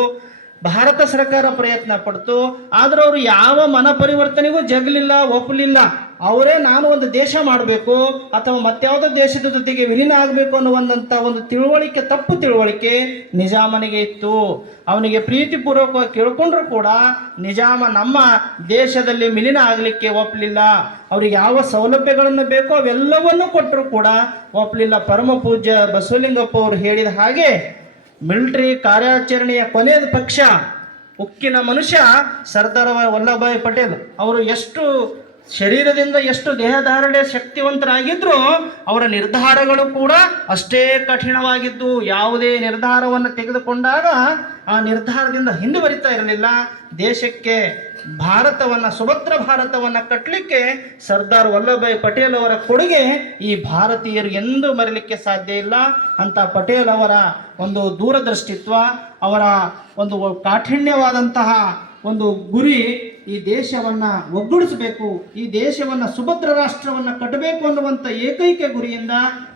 ಭಾರತ ಸರ್ಕಾರ ಪ್ರಯತ್ನ ಪಡ್ತು. ಆದರೂ ಅವರು ಯಾವ ಮನ ಪರಿವರ್ತನೆಗೂ ಜಗಲಿಲ್ಲ, ಒಪ್ಪಲಿಲ್ಲ. ಅವರೇ ನಾನು ಒಂದು ದೇಶ ಮಾಡಬೇಕು ಅಥವಾ ಮತ್ಯಾವುದೋ ದೇಶದ ಜೊತೆಗೆ ವಿಲೀನ ಆಗಬೇಕು ಅನ್ನುವಂಥ ಒಂದು ತಿಳುವಳಿಕೆ, ತಪ್ಪು ತಿಳುವಳಿಕೆ ನಿಜಾಮನಿಗೆ ಇತ್ತು. ಅವನಿಗೆ ಪ್ರೀತಿಪೂರ್ವಕವಾಗಿ ಕೇಳ್ಕೊಂಡ್ರು ಕೂಡ ನಿಜಾಮ ನಮ್ಮ ದೇಶದಲ್ಲಿ ವಿಲೀನ ಆಗಲಿಕ್ಕೆ ಒಪ್ಪಲಿಲ್ಲ. ಅವ್ರಿಗೆ ಯಾವ ಸೌಲಭ್ಯಗಳನ್ನು ಬೇಕೋ ಅವೆಲ್ಲವನ್ನು ಕೊಟ್ಟರು ಕೂಡ ಒಪ್ಪಲಿಲ್ಲ. ಪರಮ ಪೂಜ್ಯ ಬಸವಲಿಂಗಪ್ಪ ಅವರು ಹೇಳಿದ ಹಾಗೆ ಮಿಲಿಟರಿ ಕಾರ್ಯಾಚರಣೆಯ ಕೊನೆಯ ಪಕ್ಷ ಉಕ್ಕಿನ ಮನುಷ್ಯ ಸರ್ದಾರ್ ವಲ್ಲಭಭಾಯಿ ಪಟೇಲ್ ಅವರು ಎಷ್ಟು ಶರೀರದಿಂದ ಎಷ್ಟು ದೇಹಧಾರಣೆ ಶಕ್ತಿವಂತರಾಗಿದ್ರು ಅವರ ನಿರ್ಧಾರಗಳು ಕೂಡ ಅಷ್ಟೇ ಕಠಿಣವಾಗಿದ್ದು. ಯಾವುದೇ ನಿರ್ಧಾರವನ್ನು ತೆಗೆದುಕೊಂಡಾಗ ಆ ನಿರ್ಧಾರದಿಂದ ಹಿಂದೆ ಬರಿತಾ ಇರಲಿಲ್ಲ. ದೇಶಕ್ಕೆ ಭಾರತವನ್ನು, ಸುಭದ್ರ ಭಾರತವನ್ನು ಕಟ್ಟಲಿಕ್ಕೆ ಸರ್ದಾರ್ ವಲ್ಲಭಭಾಯಿ ಪಟೇಲ್ ಅವರ ಕೊಡುಗೆ ಈ ಭಾರತೀಯರು ಎಂದೂ ಮರೆಯಲಿಕ್ಕೆ ಸಾಧ್ಯ ಇಲ್ಲ. ಅಂತ ಪಟೇಲ್ ಅವರ ಒಂದು ದೂರದೃಷ್ಟಿತ್ವ, ಅವರ ಒಂದು ಕಾಠಿಣ್ಯವಾದಂತಹ ಒಂದು ಗುರಿ, ಈ ದೇಶವನ್ನು ಒಗ್ಗೂಡಿಸಬೇಕು, ಈ ದೇಶವನ್ನು ಸುಭದ್ರ ರಾಷ್ಟ್ರವನ್ನು ಕಟ್ಟಬೇಕು ಅನ್ನುವಂಥ ಏಕೈಕ ಗುರಿಯಿಂದ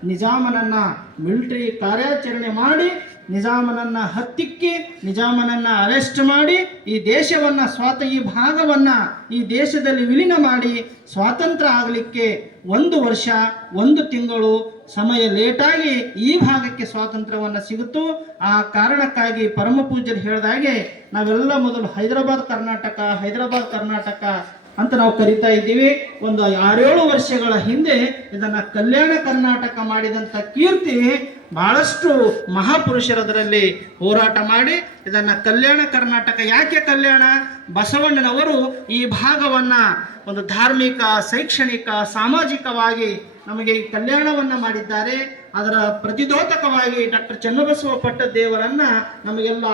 ನಿಜಾಮನನ್ನು ಮಿಲಿಟರಿ ಕಾರ್ಯಾಚರಣೆ ಮಾಡಿ, ನಿಜಾಮನನ್ನು ಹತ್ತಿಕ್ಕಿ, ನಿಜಾಮನನ್ನು ಅರೆಸ್ಟ್ ಮಾಡಿ ಈ ದೇಶವನ್ನು ಈ ಭಾಗವನ್ನು ಈ ದೇಶದಲ್ಲಿ ವಿಲೀನ ಮಾಡಿ ಸ್ವಾತಂತ್ರ್ಯ ಆಗಲಿಕ್ಕೆ 1 ವರ್ಷ 1 ತಿಂಗಳು ಸಮಯ ಲೇಟಾಗಿ ಈ ಭಾಗಕ್ಕೆ ಸ್ವಾತಂತ್ರ್ಯವನ್ನು ಸಿಗುತ್ತು. ಆ ಕಾರಣಕ್ಕಾಗಿ ಪರಮ ಪೂಜ್ಯರು ಹೇಳಿದಾಗೆ ನಾವೆಲ್ಲ ಮೊದಲು ಹೈದರಾಬಾದ್ ಕರ್ನಾಟಕ ಅಂತ ನಾವು ಕರಿತಾ ಇದ್ದೀವಿ. ಒಂದು 6-7 ವರ್ಷಗಳ ಹಿಂದೆ ಇದನ್ನು ಕಲ್ಯಾಣ ಕರ್ನಾಟಕ ಮಾಡಿದಂಥ ಕೀರ್ತಿ ಬಹಳಷ್ಟು ಮಹಾಪುರುಷರದರಲ್ಲಿ ಹೋರಾಟ ಮಾಡಿ ಇದನ್ನು ಕಲ್ಯಾಣ ಕರ್ನಾಟಕ. ಯಾಕೆ ಕಲ್ಯಾಣ? ಬಸವಣ್ಣನವರು ಈ ಭಾಗವನ್ನು ಒಂದು ಧಾರ್ಮಿಕ, ಶೈಕ್ಷಣಿಕ, ಸಾಮಾಜಿಕವಾಗಿ ನಮಗೆ ಈ ಕಲ್ಯಾಣವನ್ನು ಮಾಡಿದ್ದಾರೆ. ಅದರ ಪ್ರತಿದೋತಕವಾಗಿ ಡಾಕ್ಟರ್ ಚನ್ನಬಸವ ಪಟ್ಟದೇವರನ್ನು ನಮಗೆಲ್ಲ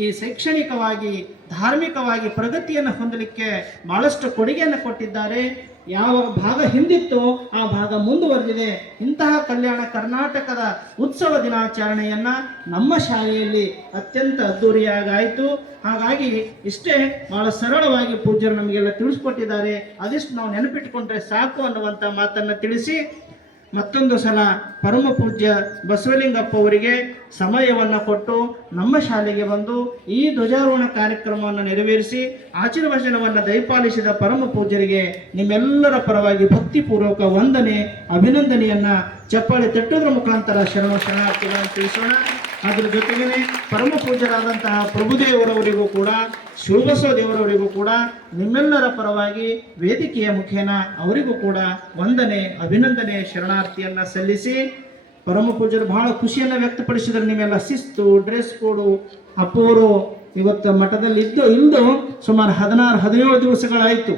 ಈ ಶೈಕ್ಷಣಿಕವಾಗಿ, ಧಾರ್ಮಿಕವಾಗಿ ಪ್ರಗತಿಯನ್ನು ಹೊಂದಲಿಕ್ಕೆ ಬಹಳಷ್ಟು ಕೊಡುಗೆಯನ್ನು ಕೊಟ್ಟಿದ್ದಾರೆ. ಯಾವ ಭಾಗ ಹಿಂದಿತ್ತು ಆ ಭಾಗ ಮುಂದುವರೆದಿದೆ. ಇಂತಹ ಕಲ್ಯಾಣ ಕರ್ನಾಟಕದ ಉತ್ಸವ ದಿನಾಚರಣೆಯನ್ನು ನಮ್ಮ ಶಾಲೆಯಲ್ಲಿ ಅತ್ಯಂತ ಅದ್ದೂರಿಯಾಗಾಯಿತು. ಹಾಗಾಗಿ ಇಷ್ಟೇ ಬಹಳ ಸರಳವಾಗಿ ಪೂಜ್ಯರು ನಮಗೆಲ್ಲ ತಿಳಿಸ್ಕೊಟ್ಟಿದ್ದಾರೆ. ಅದಿಷ್ಟು ನಾವು ನೆನಪಿಟ್ಟುಕೊಂಡ್ರೆ ಸಾಕು ಅನ್ನುವಂಥ ಮಾತನ್ನು ತಿಳಿಸಿ, ಮತ್ತೊಂದು ಸಲ ಪರಮ ಪೂಜ್ಯ ಬಸವಲಿಂಗಪ್ಪ ಅವರಿಗೆ ಸಮಯವನ್ನು ಕೊಟ್ಟು ನಮ್ಮ ಶಾಲೆಗೆ ಬಂದು ಈ ಧ್ವಜಾರೋಹಣ ಕಾರ್ಯಕ್ರಮವನ್ನು ನೆರವೇರಿಸಿ ಆಶೀರ್ವಚನವನ್ನು ದಯಪಾಲಿಸಿದ ಪರಮ ಪೂಜ್ಯರಿಗೆ ನಿಮ್ಮೆಲ್ಲರ ಪರವಾಗಿ ಭಕ್ತಿಪೂರ್ವಕ ವಂದನೆ, ಅಭಿನಂದನೆಯನ್ನು ಚಪ್ಪಾಳೆ ತಟ್ಟುವುದರ ಮುಖಾಂತರ ಶರಣಾರ್ಥಿಗಳನ್ನು ತಿಳಿಸೋಣ. ಅದರ ಜೊತೆಗೇ ಪರಮ ಪೂಜ್ಯರಾದಂತಹ ಪ್ರಭುದೇವರವರಿಗೂ ಕೂಡ, ಶಿವಬಸವ ದೇವರವರಿಗೂ ಕೂಡ ನಿಮ್ಮೆಲ್ಲರ ಪರವಾಗಿ ವೇದಿಕೆಯ ಮುಖೇನ ಅವರಿಗೂ ಕೂಡ ವಂದನೆ, ಅಭಿನಂದನೆ, ಶರಣಾರ್ಥಿಯನ್ನು ಸಲ್ಲಿಸಿ ಪರಮ ಪೂಜ್ಯರು ಬಹಳ ಖುಷಿಯನ್ನು ವ್ಯಕ್ತಪಡಿಸಿದರು. ನಿಮ್ಮೆಲ್ಲ ಶಿಸ್ತು, ಡ್ರೆಸ್ ಕೋಡು, ಅಪೋರು ಇವತ್ತು ಮಠದಲ್ಲಿ ಇಲ್ದು ಸುಮಾರು 16-17 ದಿವಸಗಳಾಯಿತು.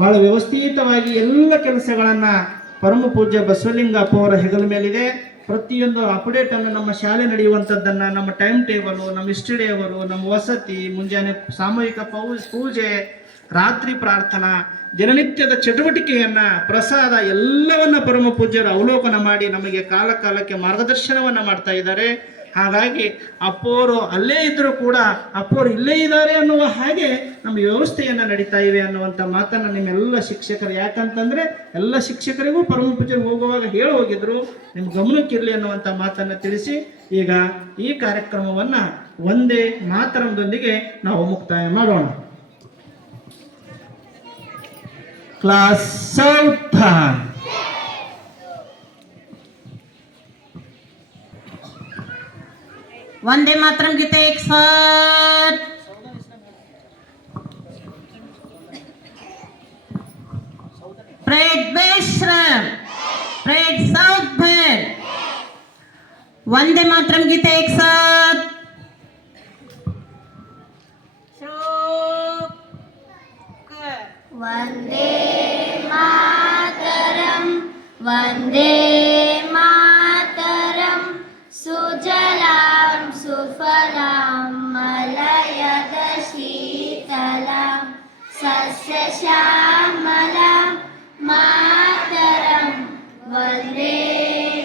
ಬಹಳ ವ್ಯವಸ್ಥಿತವಾಗಿ ಎಲ್ಲ ಕೆಲಸಗಳನ್ನು ಪರಮ ಪೂಜ್ಯ ಬಸವಲಿಂಗಪ್ಪ ಅವರ ಹೆಗಲ ಮೇಲಿದೆ. ಪ್ರತಿಯೊಂದು ಅಪ್ಡೇಟನ್ನು ನಮ್ಮ ಶಾಲೆ ನಡೆಯುವಂಥದ್ದನ್ನು, ನಮ್ಮ ಟೈಮ್ ಟೇಬಲು, ನಮ್ಮ ಸ್ಟಡಿಯವರು, ನಮ್ಮ ವಸತಿ, ಮುಂಜಾನೆ ಸಾಮೂಹಿಕ ಪೂಜೆ, ರಾತ್ರಿ ಪ್ರಾರ್ಥನಾ, ದಿನನಿತ್ಯದ ಚಟುವಟಿಕೆಯನ್ನು, ಪ್ರಸಾದ ಎಲ್ಲವನ್ನ ಪರಮ ಪೂಜ್ಯರು ಅವಲೋಕನ ಮಾಡಿ ನಮಗೆ ಕಾಲಕ್ಕೆ ಮಾರ್ಗದರ್ಶನವನ್ನು ಮಾಡ್ತಾ ಇದ್ದಾರೆ. ಹಾಗಾಗಿ ಅಪ್ಪೋರು ಅಲ್ಲೇ ಇದ್ದರೂ ಕೂಡ ಅಪ್ಪೋರು ಇಲ್ಲೇ ಇದ್ದಾರೆ ಅನ್ನುವ ಹಾಗೆ ನಮ್ಮ ವ್ಯವಸ್ಥೆಯನ್ನು ನಡೀತಾ ಇವೆ ಅನ್ನುವಂಥ ಮಾತನ್ನು ನಿಮ್ಮೆಲ್ಲ ಶಿಕ್ಷಕರು, ಯಾಕಂತಂದರೆ ಎಲ್ಲ ಶಿಕ್ಷಕರಿಗೂ ಪರಮ ಪೂಜ್ಯರು ಹೋಗುವಾಗ ಹೇಳಿ ಹೋಗಿದ್ರು, ನಿಮ್ಮ ಗಮನಕ್ಕಿರಲಿ ಅನ್ನುವಂಥ ಮಾತನ್ನು ತಿಳಿಸಿ ಈಗ ಈ ಕಾರ್ಯಕ್ರಮವನ್ನು ಒಂದೇ ಮಾತರದೊಂದಿಗೆ ನಾವು ಮುಕ್ತಾಯ ಮಾಡೋಣ. ಕ್ಲಾಸ್ ಸಾವಧಾನ್. वंदे मातरम गीत एक साथ. Parade western, parade south band. Vande Mataram गीत एक साथ. वंदे मातरम, वंदे मातरम, सुजलां सुफलां मलयज शीतलां सस्यश्यामलां मातरं वन्दे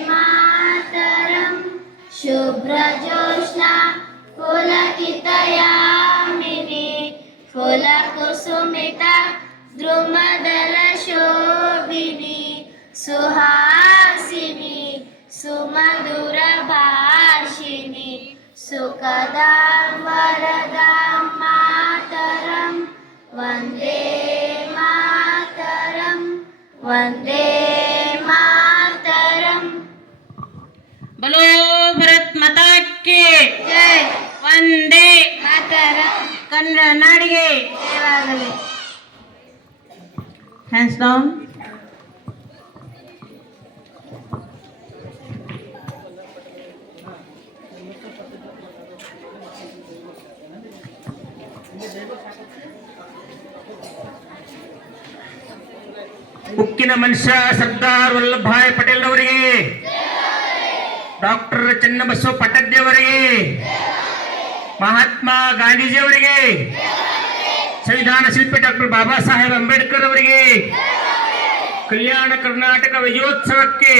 मातरं. शुभ्रजोत्स्ना पुलकितयामिनी फुलकुसुमिता द्रुमदलशोभिनी सुहासिनी सुमधुरभाषिणी सुखदां वरदां मातरं वन्दे मातरं ವಂದೇ ಮಾತರಂ. बोलो भारत माता की ಜೈ वंदे ಮಾತರಂ. कन्नड़ नाडिगे ಜಯವಾಗಲಿ. hands down. ಉಕ್ಕಿನ ಮನುಷ್ಯ ಸರ್ದಾರ್ ವಲ್ಲಭಾಯ್ ಪಟೇಲ್ ಅವರಿಗೆ, ಡಾಕ್ಟರ್ ಚನ್ನಬಸವ ಪಟ್ಟದ್ಯವರಿಗೆ, ಮಹಾತ್ಮ ಗಾಂಧೀಜಿ ಅವರಿಗೆ, ಸಂವಿಧಾನ ಶಿಲ್ಪಿ ಡಾಕ್ಟರ್ ಬಾಬಾ ಸಾಹೇಬ್ ಅಂಬೇಡ್ಕರ್ ಅವರಿಗೆ, ಕಲ್ಯಾಣ ಕರ್ನಾಟಕ ವಿಜಯೋತ್ಸವಕ್ಕೆ